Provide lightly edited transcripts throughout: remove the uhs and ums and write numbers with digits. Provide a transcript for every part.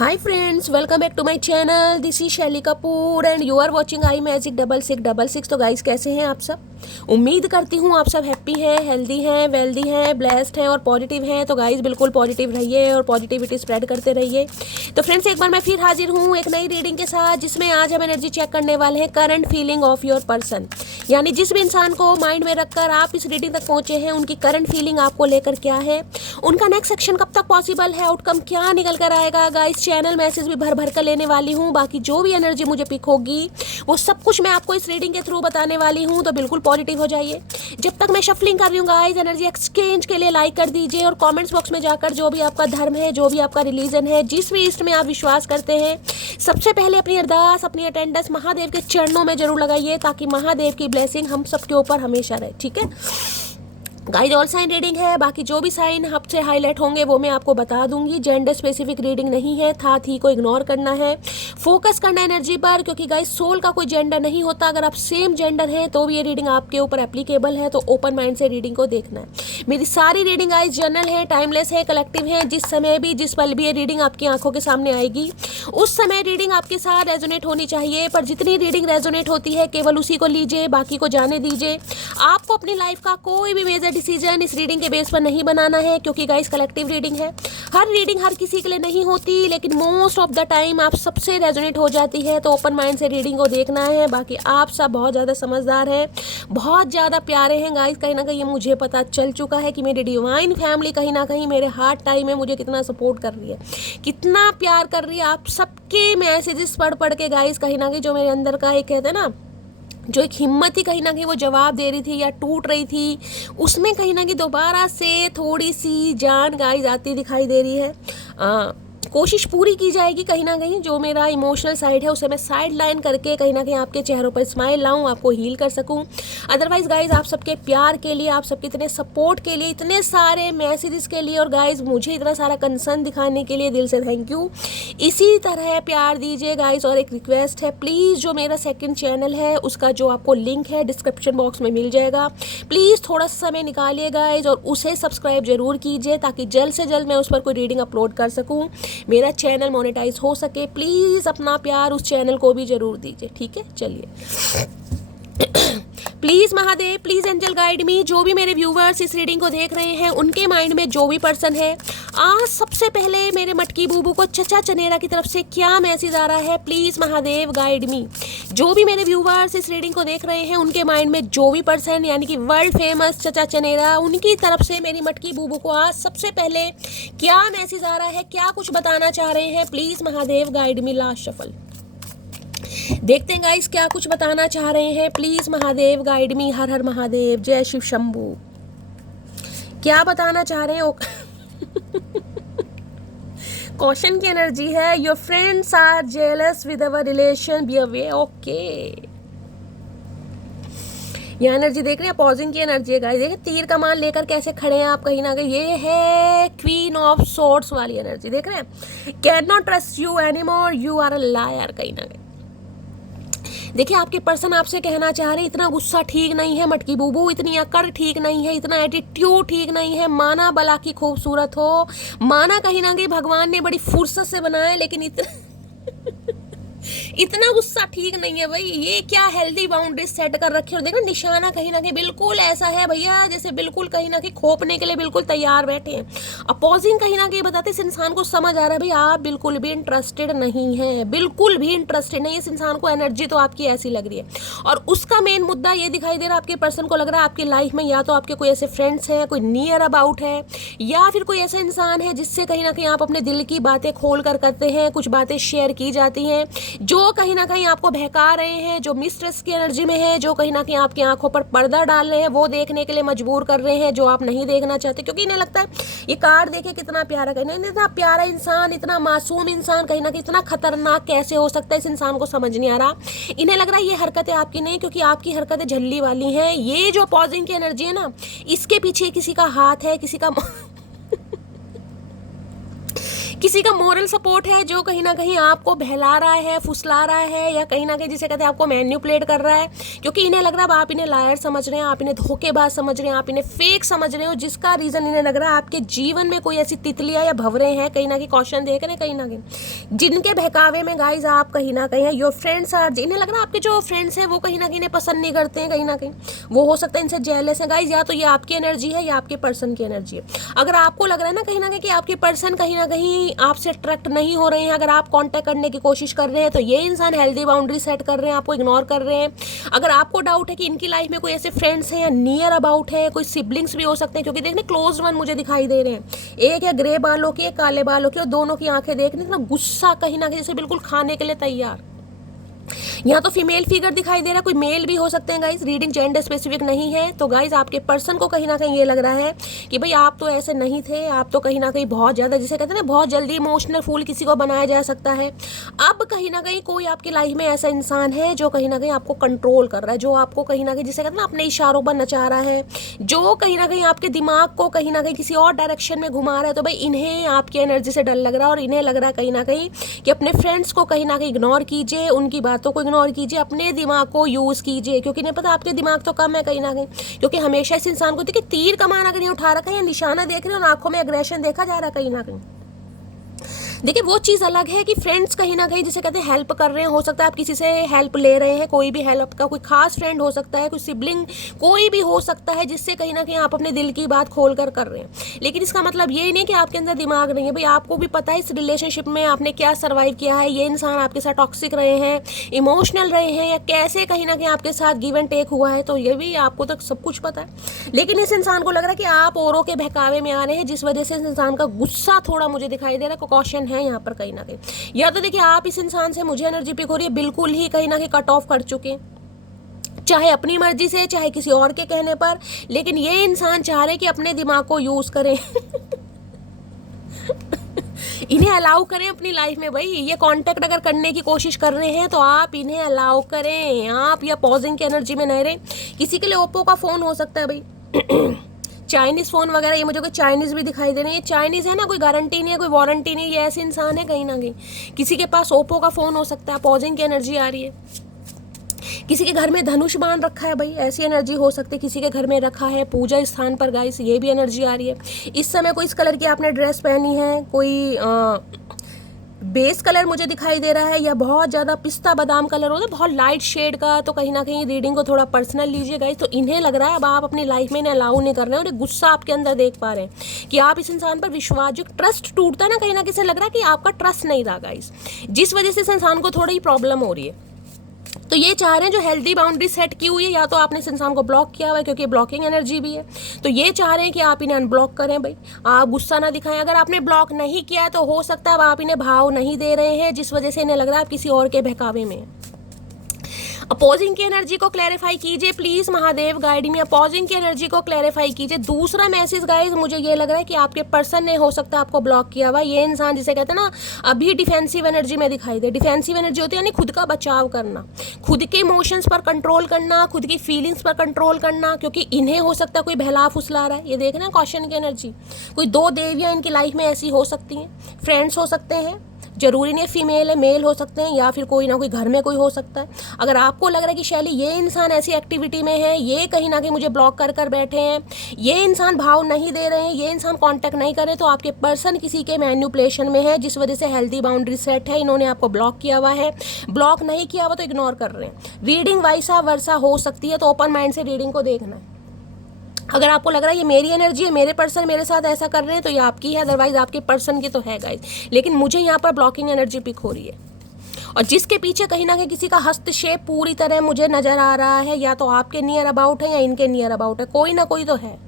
Hi friends, welcome back to my channel. This is Shaili Kapoor and you are watching I magic 6666। तो guys, कैसे हैं आप सब? उम्मीद करती हूँ आप सब हैप्पी हैं, हेल्दी हैं, वेल्दी हैं, ब्लेस्ड हैं और पॉजिटिव हैं। तो गाइस, बिल्कुल पॉजिटिव रहिए और पॉजिटिविटी स्प्रेड करते रहिए। तो फ्रेंड्स, एक बार मैं फिर हाजिर हूँ एक नई रीडिंग के साथ, जिसमें आज हम एनर्जी चेक करने वाले हैं current feeling of your person. यानी जिस भी इंसान को माइंड में रखकर आप इस रीडिंग तक पहुंचे हैं, उनकी करंट फीलिंग आपको लेकर क्या है, उनका नेक्स्ट एक्शन कब तक पॉसिबल है, आउटकम क्या निकल कर आएगा। गाइस, चैनल मैसेज भी भर भर कर लेने वाली हूँ। बाकी जो भी एनर्जी मुझे पिक होगी वो सब कुछ मैं आपको इस रीडिंग के थ्रू बताने वाली हूँ। तो बिल्कुल पॉजिटिव हो जाइए। जब तक मैं शफलिंग कर रही हूँ गाइस, एनर्जी एक्सचेंज के लिए लाइक कर दीजिए और कमेंट्स बॉक्स में जाकर जो भी आपका धर्म है, जो भी आपका रिलीजन है, जिस भी इष्ट में आप विश्वास करते हैं, सबसे पहले अपनी अरदास, अपनी अटेंडेंस महादेव के चरणों में जरूर लगाइए, ताकि महादेव की ब्लेसिंग हम सबके ऊपर हमेशा रहे। ठीक है गाइस, ऑल साइन रीडिंग है। बाकी जो भी साइन आपसे हाईलाइट होंगे वो मैं आपको बता दूंगी। जेंडर स्पेसिफिक रीडिंग नहीं है, था थी को इग्नोर करना है, फोकस करना एनर्जी पर, क्योंकि गाइस सोल का कोई जेंडर नहीं होता। अगर आप सेम जेंडर हैं तो भी ये रीडिंग आपके ऊपर एप्लीकेबल है। तो ओपन माइंड से रीडिंग को देखना है। मेरी सारी रीडिंग गाइस जनरल है, टाइमलेस है, कलेक्टिव है। जिस समय भी, जिस पल भी ये रीडिंग आपकी आंखों के सामने आएगी, उस समय रीडिंग आपके साथ रेजोनेट होनी चाहिए। पर जितनी रीडिंग रेजोनेट होती है, केवल उसी को लीजिए, बाकी को जाने दीजिए। आपको अपनी लाइफ का कोई भी मेजर डिसीजन इस रीडिंग के बेस पर नहीं बनाना है, क्योंकि गाइस कलेक्टिव रीडिंग है। हर रीडिंग हर किसी के लिए नहीं होती, लेकिन मोस्ट ऑफ द टाइम आप सबसे रेजोनेट हो जाती है। तो ओपन माइंड से रीडिंग को देखना है। बाकी आप सब बहुत ज़्यादा समझदार हैं, बहुत ज़्यादा प्यारे हैं गाइस। कहीं ना कहीं ये मुझे पता चल चुका है कि मेरी डिवाइन फैमिली कहीं ना कहीं मेरे हार्ड टाइम में मुझे कितना सपोर्ट कर रही है, कितना प्यार कर रही है। आप सबके मैसेजेस पढ़ पढ़ के गाइस, कहीं ना कहीं जो मेरे अंदर का एक कहते हैं ना, जो एक हिम्मत थी, कहीं ना कहीं वो जवाब दे रही थी या टूट रही थी, उसमें कहीं ना कहीं दोबारा से थोड़ी सी जान गाइस आती दिखाई दे रही है। कोशिश पूरी की जाएगी कहीं ना कहीं जो मेरा इमोशनल साइड है उसे मैं साइड लाइन करके कहीं ना कहीं आपके चेहरों पर स्माइल लाऊं, आपको हील कर सकूं। अदरवाइज गाइज, आप सबके प्यार के लिए, आप सबके इतने सपोर्ट के लिए, इतने सारे मैसेजेस के लिए और गाइज मुझे इतना सारा कंसर्न दिखाने के लिए दिल से थैंक यू। इसी तरह प्यार दीजिए गाइज। और एक रिक्वेस्ट है, प्लीज़ जो मेरा सेकेंड चैनल है उसका जो आपको लिंक है डिस्क्रिप्शन बॉक्स में मिल जाएगा, प्लीज़ थोड़ा सा समय निकालिए गाइज और उसे सब्सक्राइब जरूर कीजिए, ताकि जल्द से जल्द मैं उस पर कोई रीडिंग अपलोड कर सकूँ, मेरा चैनल मोनेटाइज हो सके। प्लीज़ अपना प्यार उस चैनल को भी जरूर दीजिए। ठीक है, चलिए। Please Mahadev, please angel guide me. जो भी मेरे व्यूवर्स इस रीडिंग को देख रहे हैं, उनके माइंड में जो भी पर्सन है, आज सबसे पहले मेरे मटकी बूबू को चचा चनेरा की तरफ से क्या मैसेज आ रहा है, प्लीज़ महादेव गाइड मी। जो भी मेरे व्यूवर्स इस रीडिंग को देख रहे हैं, उनके माइंड में जो भी पर्सन, यानी कि वर्ल्ड फेमस चचा चनेरा, उनकी तरफ से मेरी मटकी बूबू को आज सबसे पहले क्या मैसेज आ रहा है, क्या कुछ बताना चाह रहे हैं, please Mahadev guide me. Last shuffle देखते हैं गाइस, क्या कुछ बताना चाह रहे हैं, प्लीज महादेव गाइड मी। हर हर महादेव, जय शिव शंभू। क्या बताना चाह रहे हैं? क्वेश्चन की एनर्जी है, your friends are jealous with our relation, be away. Okay, ये एनर्जी देख रहे हैं, पॉजिंग की एनर्जी है गाइस। देखिए तीर कमान लेकर कैसे खड़े हैं आप कहीं ना कहीं। ये है क्वीन ऑफ सोर्ड्स वाली एनर्जी, देख रहे हैं। Can not trust you anymore, you are a liar. कहीं ना कहीं देखिए, आपके पर्सन आपसे कहना चाह रहे हैं, इतना गुस्सा ठीक नहीं है मटकी बूबू, इतनी अकड़ ठीक नहीं है, इतना एटीट्यूड ठीक नहीं है। माना भला की खूबसूरत हो, माना कहीं ना कहीं भगवान ने बड़ी फुर्सत से बनाया, लेकिन इतना गुस्सा ठीक नहीं है भाई। ये क्या हेल्दी बाउंड्रीज सेट कर रखी है। और देखो निशाना कहीं ना कहीं बिल्कुल ऐसा है भैया, जैसे बिल्कुल कहीं ना कहीं खोपने के लिए बिल्कुल तैयार बैठे हैं। अपोजिंग कहीं ना कहीं बताते इस इंसान को समझ आ रहा है भाई, आप बिल्कुल भी इंटरेस्टेड नहीं है, बिल्कुल भी इंटरेस्टेड नहीं। इस इंसान को एनर्जी तो आपकी ऐसी लग रही है। और उसका मेन मुद्दा ये दिखाई दे रहा है, आपके पर्सन को लग रहा है आपकी लाइफ में या तो आपके कोई ऐसे फ्रेंड्स हैं, कोई नियर अबाउट है, या फिर कोई ऐसा इंसान है जिससे कहीं ना कहीं आप अपने दिल की बातें खोल कर करते हैं, कुछ बातें शेयर की जाती हैं, जो कहीं ना कहीं आपको बहका रहे हैं, जो मिस्ट्रेस की एनर्जी में है, जो कहीं ना कहीं आपकी आंखों पर पर्दा डाल रहे हैं, वो देखने के लिए मजबूर कर रहे हैं जो आप नहीं देखना चाहते। क्योंकि इन्हें लगता है ये कार्ड देखे कितना प्यारा, कहीं ना इतना प्यारा इंसान, इतना मासूम इंसान कहीं ना कहीं इतना खतरनाक कैसे हो सकता है, इस इंसान को समझ नहीं आ रहा। इन्हें लग रहा है ये हरकतें आपकी नहीं, क्योंकि आपकी हरकतें झल्ली वाली हैं। ये जो पॉजिंग की एनर्जी है ना, इसके पीछे किसी का हाथ है, किसी का मोरल सपोर्ट है जो कहीं ना कहीं आपको बहला रहा है, फुसला रहा है, या कहीं ना कहीं जिसे कहते हैं आपको मैनिपुलेट कर रहा है, क्योंकि इन्हें लग रहा है आप इन्हें लायर समझ रहे हैं, आप इन्हें धोखेबाज समझ रहे हैं, आप इन्हें फेक समझ रहे हो, जिसका रीजन इन्हें लग रहा है आपके जीवन में कोई ऐसी तितलियां या भंवरे हैं, कहीं ना कहीं क्वेश्चन देख रहे हैं, कहीं ना कहीं जिनके बहकावे में गाइज आप कहीं ना कहीं योर फ्रेंड्स आर, इन्हें लग रहा है आपके जो फ्रेंड्स हैं वो कहीं ना कहीं पसंद नहीं करते हैं, कहीं ना कहीं वो हो सकता है इनसे जेलस है गाइज, या तो ये आपकी एनर्जी है या आपके पर्सन की एनर्जी है। अगर आपको लग रहा है ना कहीं कि आपके पर्सन कहीं ना कहीं आपसे अट्रैक्ट नहीं हो रहे हैं, अगर आप कांटेक्ट करने की कोशिश कर रहे हैं, तो ये इंसान हेल्दी बाउंड्री सेट कर रहे हैं, आपको इग्नोर कर रहे हैं। अगर आपको डाउट है कि इनकी लाइफ में कोई ऐसे फ्रेंड्स हैं या नियर अबाउट है, कोई सिबलिंग्स भी हो सकते हैं, क्योंकि देखने क्लोज वन मुझे दिखाई दे रहे हैं, एक है ग्रे बालों की, एक काले बालों की, और दोनों की आंखें देखने इतना गुस्सा कहीं ना कहीं जैसे बिल्कुल खाने के लिए तैयार। यहाँ तो फीमेल फिगर दिखाई दे रहा है, कोई मेल भी हो सकते हैं गाइज, रीडिंग जेंडर स्पेसिफिक नहीं है। तो गाइज आपके पर्सन को कहीं ना कहीं ये लग रहा है कि भाई आप तो ऐसे नहीं थे, आप तो कहीं ना कहीं बहुत ज़्यादा, जिसे कहते हैं ना बहुत जल्दी इमोशनल फूल किसी को बनाया जा सकता है। अब कहीं ना कहीं कोई आपकी लाइफ में ऐसा इंसान है जो कहीं ना कहीं आपको कंट्रोल कर रहा है, जो आपको कहीं ना कहीं जिसे कहते हैं ना अपने इशारों पर नचा रहा है, जो कहीं ना कहीं आपके दिमाग को कहीं ना कहीं किसी और डायरेक्शन में घुमा रहा है। तो भाई इन्हें आपकी एनर्जी से डर लग रहा है, और इन्हें लग रहा है कहीं ना कहीं कि अपने फ्रेंड्स को कहीं ना कहीं इग्नोर कीजिए, उनकी बातों को इग्नोर कीजिए, अपने दिमाग को यूज कीजिए, क्योंकि नहीं पता आपके दिमाग तो कम है कहीं ना कहीं, क्योंकि हमेशा इस इंसान को देखिए तीर कमान अगर नहीं उठा रखा है या निशाना देख रहे हो, आंखों में एग्रेशन देखा जा रहा है कहीं ना कहीं। देखिए वो चीज़ अलग है कि फ्रेंड्स कहीं ना कहीं जिसे कहते हैं हेल्प कर रहे हैं, हो सकता है आप किसी से हेल्प ले रहे हैं, कोई भी हेल्प का कोई खास फ्रेंड हो सकता है, कोई सिबलिंग कोई भी हो सकता है, जिससे कहीं ना कहीं आप अपने दिल की बात खोल कर रहे हैं। लेकिन इसका मतलब ये नहीं कि आपके अंदर दिमाग नहीं है, भाई आपको भी पता है इस रिलेशनशिप में आपने क्या सर्वाइव किया है, ये इंसान आपके साथ टॉक्सिक रहे हैं, इमोशनल रहे हैं, या कैसे कहीं ना कहीं आपके साथ गिव एंड टेक हुआ है, तो ये भी आपको तक सब कुछ पता है। लेकिन इस इंसान को लग रहा है कि आप औरों के बहकावे में आ रहे हैं, जिस वजह से इस इंसान का गुस्सा थोड़ा मुझे दिखाई दे रहा है, कॉशन है यहाँ पर कहीं ना कहीं। या तो देखिए आप इस इंसान से, मुझे एनर्जी पिक हो रही है, बिल्कुल ही कहीं ना कहीं कट ऑफ कर चुके हैं, चाहे अपनी मर्जी से चाहे किसी और के कहने पर, लेकिन ये इंसान चाह रहे कि अपने दिमाग को यूज करें इन्हें अलाउ करें अपनी लाइफ में। भाई ये कांटेक्ट अगर करने की कोशिश कर रहे हैं तो आप इन्हें अलाउ करें, आप या पॉजिंग की एनर्जी में नहीं रहे। किसी के लिए ओप्पो का फोन हो सकता है भाई चाइनीज़ फ़ोन वगैरह, ये मुझे कोई चाइनीज़ भी दिखाई दे रही है, चाइनीज़ है ना, कोई गारंटी नहीं है, कोई वारंटी नहीं है, ये ऐसे इंसान है कहीं ना कहीं। किसी के पास ओप्पो का फ़ोन हो सकता है, पॉजिंग की एनर्जी आ रही है। किसी के घर में धनुष बाण रखा है, भाई ऐसी एनर्जी हो सकती है। किसी के घर में रखा है पूजा स्थान पर गाइस, ये भी एनर्जी आ रही है। इस समय कोई इस कलर की आपने ड्रेस पहनी है, कोई बेस कलर मुझे दिखाई दे रहा है, या बहुत ज़्यादा पिस्ता बादाम कलर होता है, बहुत लाइट शेड का, तो कहीं ना कहीं रीडिंग को थोड़ा पर्सनल लीजिए गाइस। तो इन्हें लग रहा है अब आप अपनी लाइफ में इन्हें अलाउ नहीं कर रहे हैं, और एक गुस्सा आपके अंदर देख पा रहे हैं कि आप इस इंसान पर विश्वास, जो ट्रस्ट टूटता है ना, कहीं ना कहीं से लग रहा है कि आपका ट्रस्ट नहीं रहा गाइस, जिस वजह से इस इंसान को थोड़ी प्रॉब्लम हो रही है। तो ये चाह रहे हैं जो हेल्दी बाउंड्री सेट की हुई है, या तो आपने इस इंसान को ब्लॉक किया हुआ है क्योंकि ब्लॉकिंग एनर्जी भी है, तो ये चाह रहे हैं कि आप इन्हें अनब्लॉक करें, भाई आप गुस्सा ना दिखाएं। अगर आपने ब्लॉक नहीं किया है तो हो सकता है अब आप इन्हें भाव नहीं दे रहे हैं, जिस वजह से इन्हें लग रहा है आप किसी और के बहकावे में हैं। अपोजिंग की एनर्जी को क्लैरिफाई कीजिए please, Mahadev guide me, opposing की एनर्जी को क्लैरिफाई कीजिए। दूसरा मैसेज गाइज, मुझे ये लग रहा है कि आपके पर्सन ने हो सकता है आपको ब्लॉक किया हुआ। ये इंसान जिसे कहते हैं ना अभी डिफेंसिव एनर्जी में दिखाई दे, डिफेंसिव एनर्जी होती है यानी खुद का बचाव करना, खुद के इमोशंस पर कंट्रोल करना, खुद की फीलिंग्स पर कंट्रोल करना, क्योंकि इन्हें हो सकता है कोई बहला फुसला रहा है। ये देखना क्वेश्चन की एनर्जी, कोई दो देवियाँ इनकी लाइफ में ऐसी हो सकती हैं, फ्रेंड्स हो सकते हैं, जरूरी नहीं फीमेल है, मेल हो सकते हैं, या फिर कोई ना कोई घर में कोई हो सकता है। अगर आपको लग रहा है कि शैली ये इंसान ऐसी एक्टिविटी में है, ये कहीं ना कहीं मुझे ब्लॉक कर बैठे हैं, ये इंसान भाव नहीं दे रहे हैं, ये इंसान कांटेक्ट नहीं कर रहे, तो आपके पर्सन किसी के मैन्युपुलेशन में है, जिस वजह से हेल्दी बाउंड्री सेट है, इन्होंने आपको ब्लॉक किया हुआ है। ब्लॉक नहीं किया हुआ तो इग्नोर कर रहे हैं। रीडिंग वैसा वर्षा हो सकती है, तो ओपन माइंड से रीडिंग को देखना है। अगर आपको लग रहा है ये मेरी एनर्जी है, मेरे पर्सन मेरे साथ ऐसा कर रहे हैं, तो ये आपकी है, अदरवाइज आपके पर्सन की तो है गाइज। लेकिन मुझे यहाँ पर ब्लॉकिंग एनर्जी पिक हो रही है, और जिसके पीछे कहीं ना कहीं किसी का हस्तक्षेप पूरी तरह मुझे नजर आ रहा है, या तो आपके नियर अबाउट है या इनके नियर अबाउट है, कोई ना कोई तो है।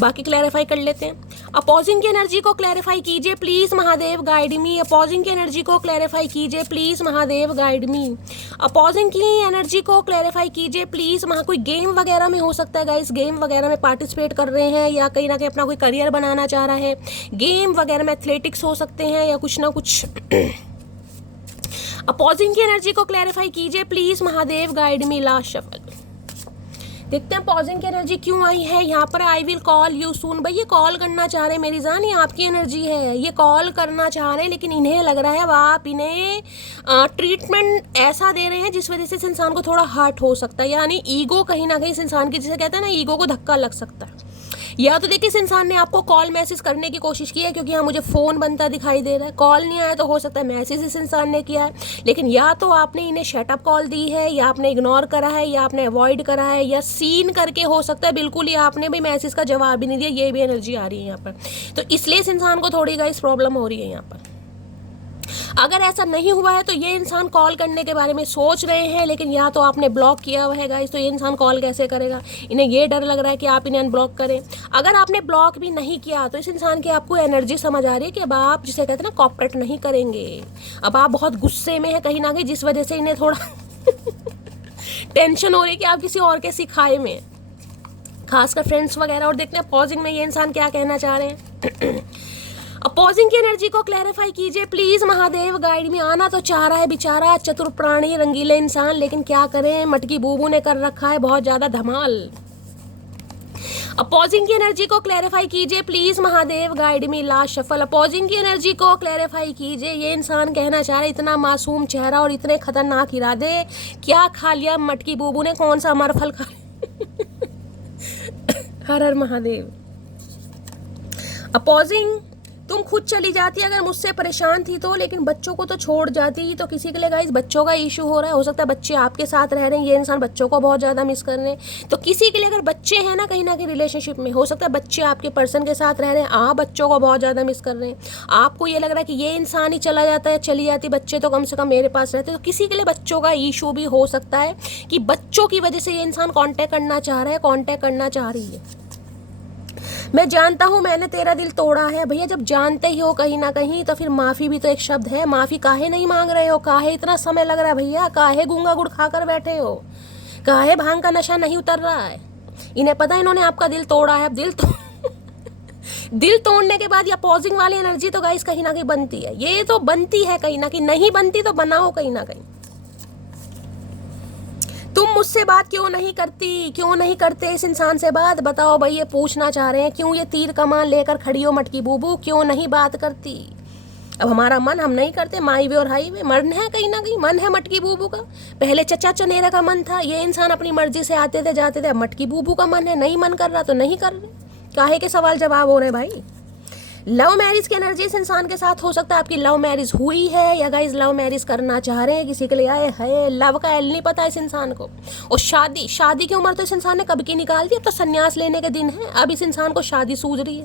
बाकी क्लैरिफाई कर लेते हैं। अपोजिंग की एनर्जी को क्लैरिफाई कीजिए please, Mahadev guide me. Opposing की एनर्जी को क्लैरिफाई कीजिए please, Mahadev guide me. Opposing की एनर्जी को क्लैरिफाई कीजिए प्लीज। कोई गेम वगैरह में हो सकता है गाइस, गेम वगैरह में पार्टिसिपेट कर रहे हैं, या कहीं ना कहीं अपना कोई करियर बनाना चाह रहा है, गेम वगैरह में एथलेटिक्स हो सकते हैं, या कुछ ना कुछ। अपोजिंग की एनर्जी को क्लैरिफाई कीजिए please, Mahadev guide me. Last shuffle. देखते हैं पॉजिंग की एनर्जी क्यों आई है यहाँ पर। I will call you soon. भाई ये कॉल करना चाह रहे हैं मेरी जान, ये आपकी एनर्जी है, ये कॉल करना चाह रहे हैं, लेकिन इन्हें लग रहा है अब आप इन्हें ट्रीटमेंट ऐसा दे रहे हैं जिस वजह से इस इंसान को थोड़ा हर्ट हो सकता है, यानी ईगो कहीं ना कहीं इस इंसान की, जिसे कहते हैं ना ईगो को धक्का लग सकता है। या तो देखिए इस इंसान ने आपको कॉल मैसेज करने की कोशिश की है, क्योंकि यहाँ मुझे फ़ोन बनता दिखाई दे रहा है, कॉल नहीं आया तो हो सकता है मैसेज इस इंसान ने किया है, लेकिन या तो आपने इन्हें शटअप कॉल दी है, या आपने इग्नोर करा है, या आपने अवॉइड करा है, या सीन करके हो सकता है बिल्कुल ही आपने भी मैसेज का जवाब भी नहीं दिया। ये भी एनर्जी आ रही है यहाँ पर, तो इसलिए इस इंसान को थोड़ी गाइस प्रॉब्लम हो रही है यहाँ पर। अगर ऐसा नहीं हुआ है तो ये इंसान कॉल करने के बारे में सोच रहे हैं, लेकिन या तो आपने ब्लॉक किया हुआ है गाइस, तो ये इंसान कॉल कैसे करेगा। इन्हें ये डर लग रहा है कि आप इन्हें अनब्लॉक करें। अगर आपने ब्लॉक भी नहीं किया तो इस इंसान की आपको एनर्जी समझ आ रही है कि अब आप, जिसे कहते हैं ना, कॉपरेट नहीं करेंगे। अब आप बहुत गुस्से में हैं कहीं ना कहीं, जिस वजह से इन्हें थोड़ा टेंशन हो रही है कि आप किसी और के सिखाए में, खासकर फ्रेंड्स वगैरह। और देखते हैं पॉजिंग में ये इंसान क्या कहना चाह रहे हैं। अपोजिंग की एनर्जी को क्लैरिफाई कीजिए प्लीज महादेव। गाइड में आना तो चाह रहा है बेचारा चतुर प्राणी रंगीले इंसान, लेकिन क्या करें, मटकी बूबू ने कर रखा है बहुत ज्यादा धमाल। अपोजिंग की एनर्जी को क्लैरिफाई कीजिए प्लीज महादेव। गाइड में लास्ट शफल। अपोजिंग की एनर्जी को क्लैरिफाई कीजिए। ये इंसान कहना चाह रहा है इतना मासूम चेहरा और इतने खतरनाक इरादे, क्या खा लिया मटकी बूबू ने, कौन सा अमरफल खा हर हर महादेव। अपोजिंग, तुम खुद चली जाती अगर मुझसे परेशान थी तो, लेकिन बच्चों को तो छोड़ जाती, तो किसी के लिए गाइस बच्चों का इशू हो रहा है। हो सकता है बच्चे आपके साथ रह रहे हैं, ये इंसान बच्चों को बहुत ज़्यादा मिस कर रहे हैं। तो किसी के लिए अगर बच्चे हैं ना कहीं रिलेशनशिप में, हो सकता है बच्चे आपके पर्सन के साथ रह रहे हैं, आप बच्चों को बहुत ज़्यादा मिस कर रहे हैं। आपको ये लग रहा है कि ये इंसान ही चला जाता है, चली जाती, बच्चे तो कम से कम मेरे पास रहते। तो किसी के लिए बच्चों का इशू भी हो सकता है कि बच्चों की वजह से ये इंसान कॉन्टैक्ट करना चाह रहा है, कॉन्टैक्ट करना चाह रही है। मैं जानता हूँ मैंने तेरा दिल तोड़ा है। भैया जब जानते ही हो कहीं ना कहीं तो फिर माफ़ी भी तो एक शब्द है। माफ़ी काहे नहीं मांग रहे हो, काहे इतना समय लग रहा है भैया, काहे गूंगा गुड़ खाकर बैठे हो, काहे भांग का नशा नहीं उतर रहा है। इन्हें पता है इन्होंने आपका दिल तोड़ा है। अब दिल तोड़ने के बाद या पॉजिंग वाली एनर्जी तो गाइस कहीं ना कहीं बनती है, ये तो बनती है कहीं ना कहीं, नहीं बनती तो बनाओ कहीं ना कहीं। तुम मुझसे बात क्यों नहीं करती, क्यों नहीं करते इस इंसान से बात, बताओ भाई। ये पूछना चाह रहे हैं क्यों ये तीर कमान लेकर खड़ी हो मटकी बूबू, क्यों नहीं बात करती। अब हमारा मन, हम नहीं करते, माई वे और हाई वे, मन है कहीं ना कहीं, मन है मटकी बूबू का। पहले चचा चनेरा का मन था, ये इंसान अपनी मर्जी से आते थे जाते थे। अब मटकी बूबू का मन है, नहीं मन कर रहा तो नहीं कर रहे, काहे के सवाल जवाब हो रहे भाई। लव मैरिज की एनर्जी इस इंसान के साथ हो सकता है, आपकी लव मैरिज हुई है या गाइस लव मैरिज करना चाह रहे हैं किसी के लिए। आए है लव का एल नहीं पता इस इंसान को। और शादी की उम्र तो इस इंसान ने कब की निकाल दी, अब तो संन्यास लेने के दिन है, अब इस इंसान को शादी सूझ रही है।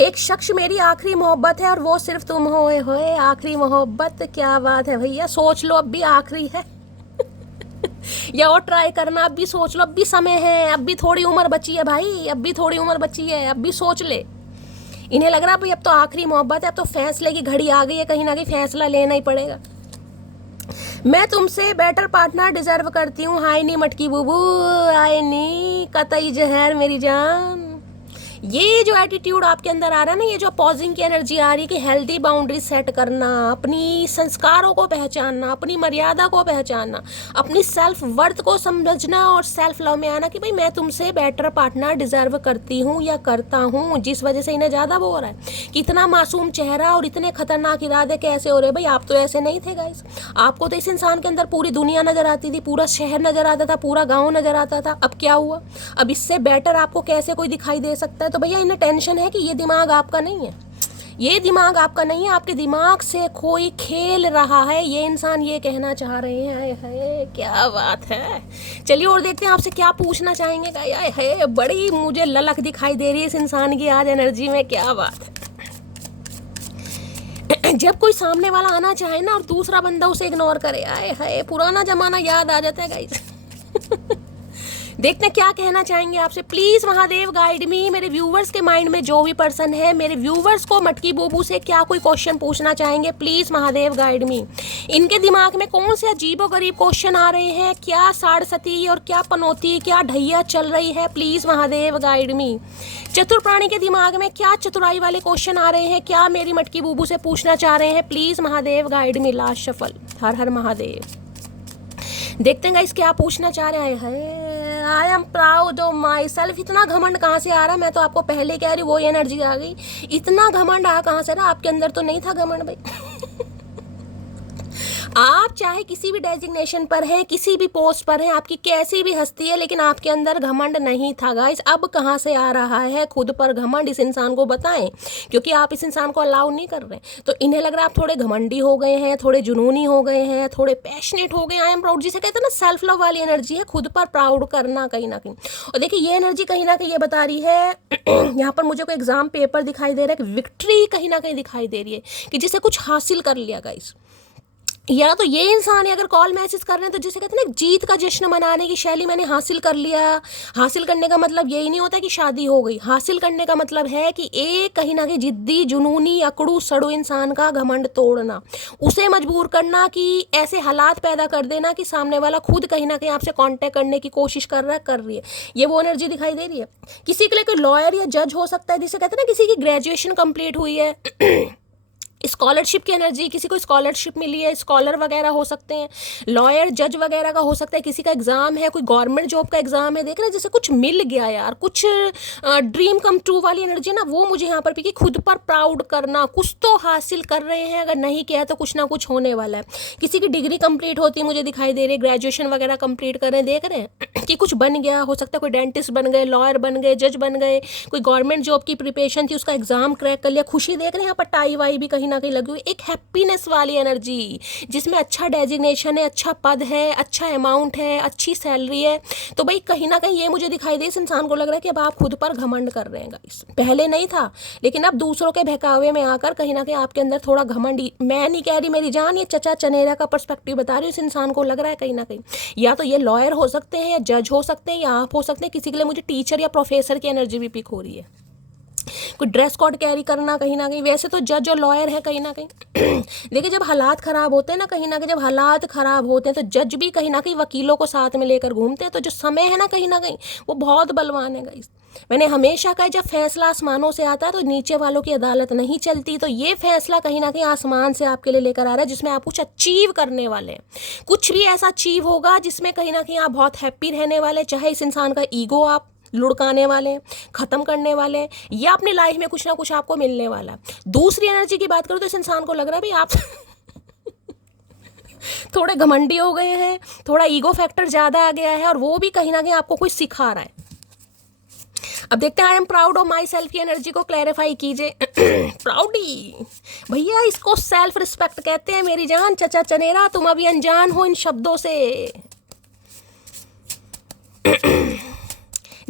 एक शख्स मेरी आखिरी मोहब्बत है और वो सिर्फ तुम होए होए। आखिरी मोहब्बत, क्या बात है भैया, सोच लो अब भी आखिरी है या और ट्राई करना, अब भी सोच लो, अब भी समय है, अब भी थोड़ी उम्र बची है भाई, अब भी थोड़ी उम्र बची है, अब भी सोच ले। इन्हें लग रहा भाई अब तो आखिरी मोहब्बत है, अब तो फैसले की घड़ी आ गई है, कहीं ना कहीं फैसला लेना ही पड़ेगा। मैं तुमसे बेटर पार्टनर डिजर्व करती हूँ। हाय नी मटकी बूबू, आए नी कतई जहर मेरी जान। ये जो एटीट्यूड आपके अंदर आ रहा है ना, ये जो पॉजिंग की एनर्जी आ रही है कि हेल्दी बाउंड्री सेट करना, अपनी संस्कारों को पहचानना, अपनी मर्यादा को पहचानना, अपनी सेल्फ वर्थ को समझना और सेल्फ लव में आना कि भाई मैं तुमसे बेटर पार्टनर डिजर्व करती हूँ या करता हूँ। जिस वजह से इन्हें ज़्यादा वो हो रहा है कि इतना मासूम चेहरा और इतने खतरनाक इरादे कैसे हो रहे। भाई आप तो ऐसे नहीं थे गाइस, आपको तो इस इंसान के अंदर पूरी दुनिया नजर आती थी, पूरा शहर नजर आता था, पूरा गाँव नजर आता था। अब क्या हुआ, अब इससे बेटर आपको कैसे कोई दिखाई दे सकता है। तो भैया इन्हें टेंशन है कि ये दिमाग आपका नहीं है, ये दिमाग आपका नहीं है, आपके दिमाग से कोई खेल रहा है, ये इंसान ये कहना चाह रहे हैं। आए हाय क्या बात है। चलिए और देखते हैं आपसे क्या पूछना चाहेंगे। आए हाय बड़ी मुझे ललक दिखाई दे रही है इस इंसान की आज एनर्जी में, क्या बात है। जब कोई सामने वाला आना चाहे ना और दूसरा बंदा उसे इग्नोर करे, आए हाय पुराना जमाना याद आ जाता है गाइस। देखते हैं क्या कहना चाहेंगे आपसे। प्लीज महादेव गाइड मी। मेरे व्यूवर्स के माइंड में जो भी पर्सन है, मेरे व्यूवर्स को मटकी बूबू से क्या कोई क्वेश्चन पूछना चाहेंगे, प्लीज महादेव गाइड मी। इनके दिमाग में कौन से अजीबो गरीब क्वेश्चन आ रहे हैं, क्या साड़सती और क्या पनौती, क्या ढैया चल रही है, प्लीज महादेव गाइड मी। चतुर प्राणी के दिमाग में क्या चतुराई वाले क्वेश्चन आ रहे हैं, क्या मेरी मटकी बूबू से पूछना चाह रहे हैं, please Mahadev guide me. Last shuffle. हर हर महादेव। देखते हैं गाइस क्या पूछना चाह रहे हैं। I am proud of my self. इतना घमंड कहाँ से आ रहा, मैं तो आपको पहले कह रही वो एनर्जी आ गई। इतना घमंड आ कहाँ से रहा, आपके अंदर तो नहीं था घमंड भाई। आप चाहे किसी भी डेजिग्नेशन पर हैं, किसी भी पोस्ट पर हैं, आपकी कैसी भी हस्ती है, लेकिन आपके अंदर घमंड नहीं था गाइस। अब कहाँ से आ रहा है खुद पर घमंड, इस इंसान को बताएं, क्योंकि आप इस इंसान को अलाउ नहीं कर रहे। तो इन्हें लग रहा है आप थोड़े घमंडी हो गए हैं, थोड़े जुनूनी हो गए हैं, थोड़े पैशनेट हो गए। आई एम प्राउड जिसे कहते हैं ना, सेल्फ लव वाली एनर्जी है, खुद पर प्राउड करना कहीं ना कहीं। और देखिए ये एनर्जी कहीं ना कहीं ये बता रही है यहाँ पर मुझे कोई एग्जाम पेपर दिखाई दे रहा है, विक्ट्री कहीं ना कहीं दिखाई दे रही है कि जिसे कुछ हासिल कर लिया गाइस। या तो ये इंसान अगर कॉल मैसेज कर रहे हैं तो जिसे कहते हैं ना जीत का जश्न मनाने की शैली, मैंने हासिल कर लिया। हासिल करने का मतलब यही नहीं होता कि शादी हो गई। हासिल करने का मतलब है कि एक कहीं ना कहीं जिद्दी जुनूनी अकड़ू सड़ू इंसान का घमंड तोड़ना, उसे मजबूर करना कि ऐसे हालात पैदा कर देना कि सामने वाला खुद कहीं ना कहीं आपसे कांटेक्ट करने की कोशिश कर रहा है, कर रही है। ये वो एनर्जी दिखाई दे रही है। किसी के लिए कोई लॉयर या जज हो सकता है, जिसे कहते हैं ना किसी की ग्रेजुएशन कंप्लीट हुई है, स्कॉलरशिप की एनर्जी, किसी को स्कॉलरशिप मिली है, स्कॉलर वगैरह हो सकते हैं, लॉयर जज वगैरह का हो सकता है। किसी का एग्जाम है, कोई गवर्नमेंट जॉब का एग्जाम है, देख रहे हैं जैसे कुछ मिल गया यार, कुछ ड्रीम कम ट्रू वाली एनर्जी ना, वो मुझे यहाँ पर भी कि खुद पर प्राउड करना, कुछ तो हासिल कर रहे हैं, अगर नहीं किया तो कुछ ना कुछ होने वाला है। किसी की डिग्री कंप्लीट होती है मुझे दिखाई दे रही है, ग्रेजुएशन वगैरह कंप्लीट कर रहे हैं, देख रहे हैं कि कुछ बन गया। हो सकता है कोई डेंटिस्ट बन गए, लॉयर बन गए, जज बन गए, कोई गवर्नमेंट जॉब की प्रिपरेशन थी उसका एग्जाम क्रैक कर लिया, खुशी देख रहे हैं यहाँ पर, टाई वाई भी कहीं ना कहीं लगी हुई, एक हैप्पीनेस वाली एनर्जी जिसमें अच्छा डेजिग्नेशन है, अच्छा पद है, अच्छा अमाउंट है, अच्छी सैलरी है। तो भाई कहीं ना कहीं ये मुझे दिखाई दे, इस इंसान को लग रहा है कि अब आप खुद पर घमंड कर रहे हैं गाइस। पहले नहीं था, लेकिन अब दूसरों के बहकावे में आकर कहीं ना कहीं आपके अंदर थोड़ा घमंड, मैं नहीं कह रही मेरी जान, ये चचा चनेरा का पर्सपेक्टिव बता रही हूँ। इस इंसान को लग रहा है कहीं ना कहीं या तो ये लॉयर हो सकते हैं, या जज हो सकते हैं, या आप हो सकते हैं। किसी के लिए मुझे टीचर या प्रोफेसर की एनर्जी भी पिक हो रही है। कोई ड्रेस कोड कैरी करना कहीं ना कहीं, वैसे तो जज और लॉयर है कहीं ना कहीं। देखिए जब हालात ख़राब होते हैं ना, कहीं ना कहीं जब हालात ख़राब होते हैं तो जज भी कहीं ना कहीं वकीलों को साथ में लेकर घूमते हैं। तो जो समय है ना कहीं ना कहीं वो बहुत बलवान है गाइस। मैंने हमेशा कहा जब फैसला आसमानों से आता है तो नीचे वालों की अदालत नहीं चलती। तो ये फैसला कहीं ना कहीं आसमान से आपके लिए लेकर आ रहा है, जिसमें आप कुछ अचीव करने वाले हैं। कुछ भी ऐसा अचीव होगा जिसमें कहीं ना कहीं आप बहुत हैप्पी रहने वाले, चाहे इस इंसान का ईगो आप लुढ़काने वाले हैं, ख़त्म करने वाले हैं, या अपनी लाइफ में कुछ ना कुछ आपको मिलने वाला है। दूसरी एनर्जी की बात करूँ तो इस इंसान को लग रहा है भाई आप थोड़े घमंडी हो गए हैं, थोड़ा ईगो फैक्टर ज़्यादा आ गया है, और वो भी कहीं ना कहीं आपको कुछ सिखा रहा है। अब देखते हैं I am proud of my self की एनर्जी को क्लैरिफाई कीजिए। प्राउडी भैया, इसको सेल्फ रिस्पेक्ट कहते हैं मेरी जान। चचा चनेरा तुम अभी अनजान हो इन शब्दों से।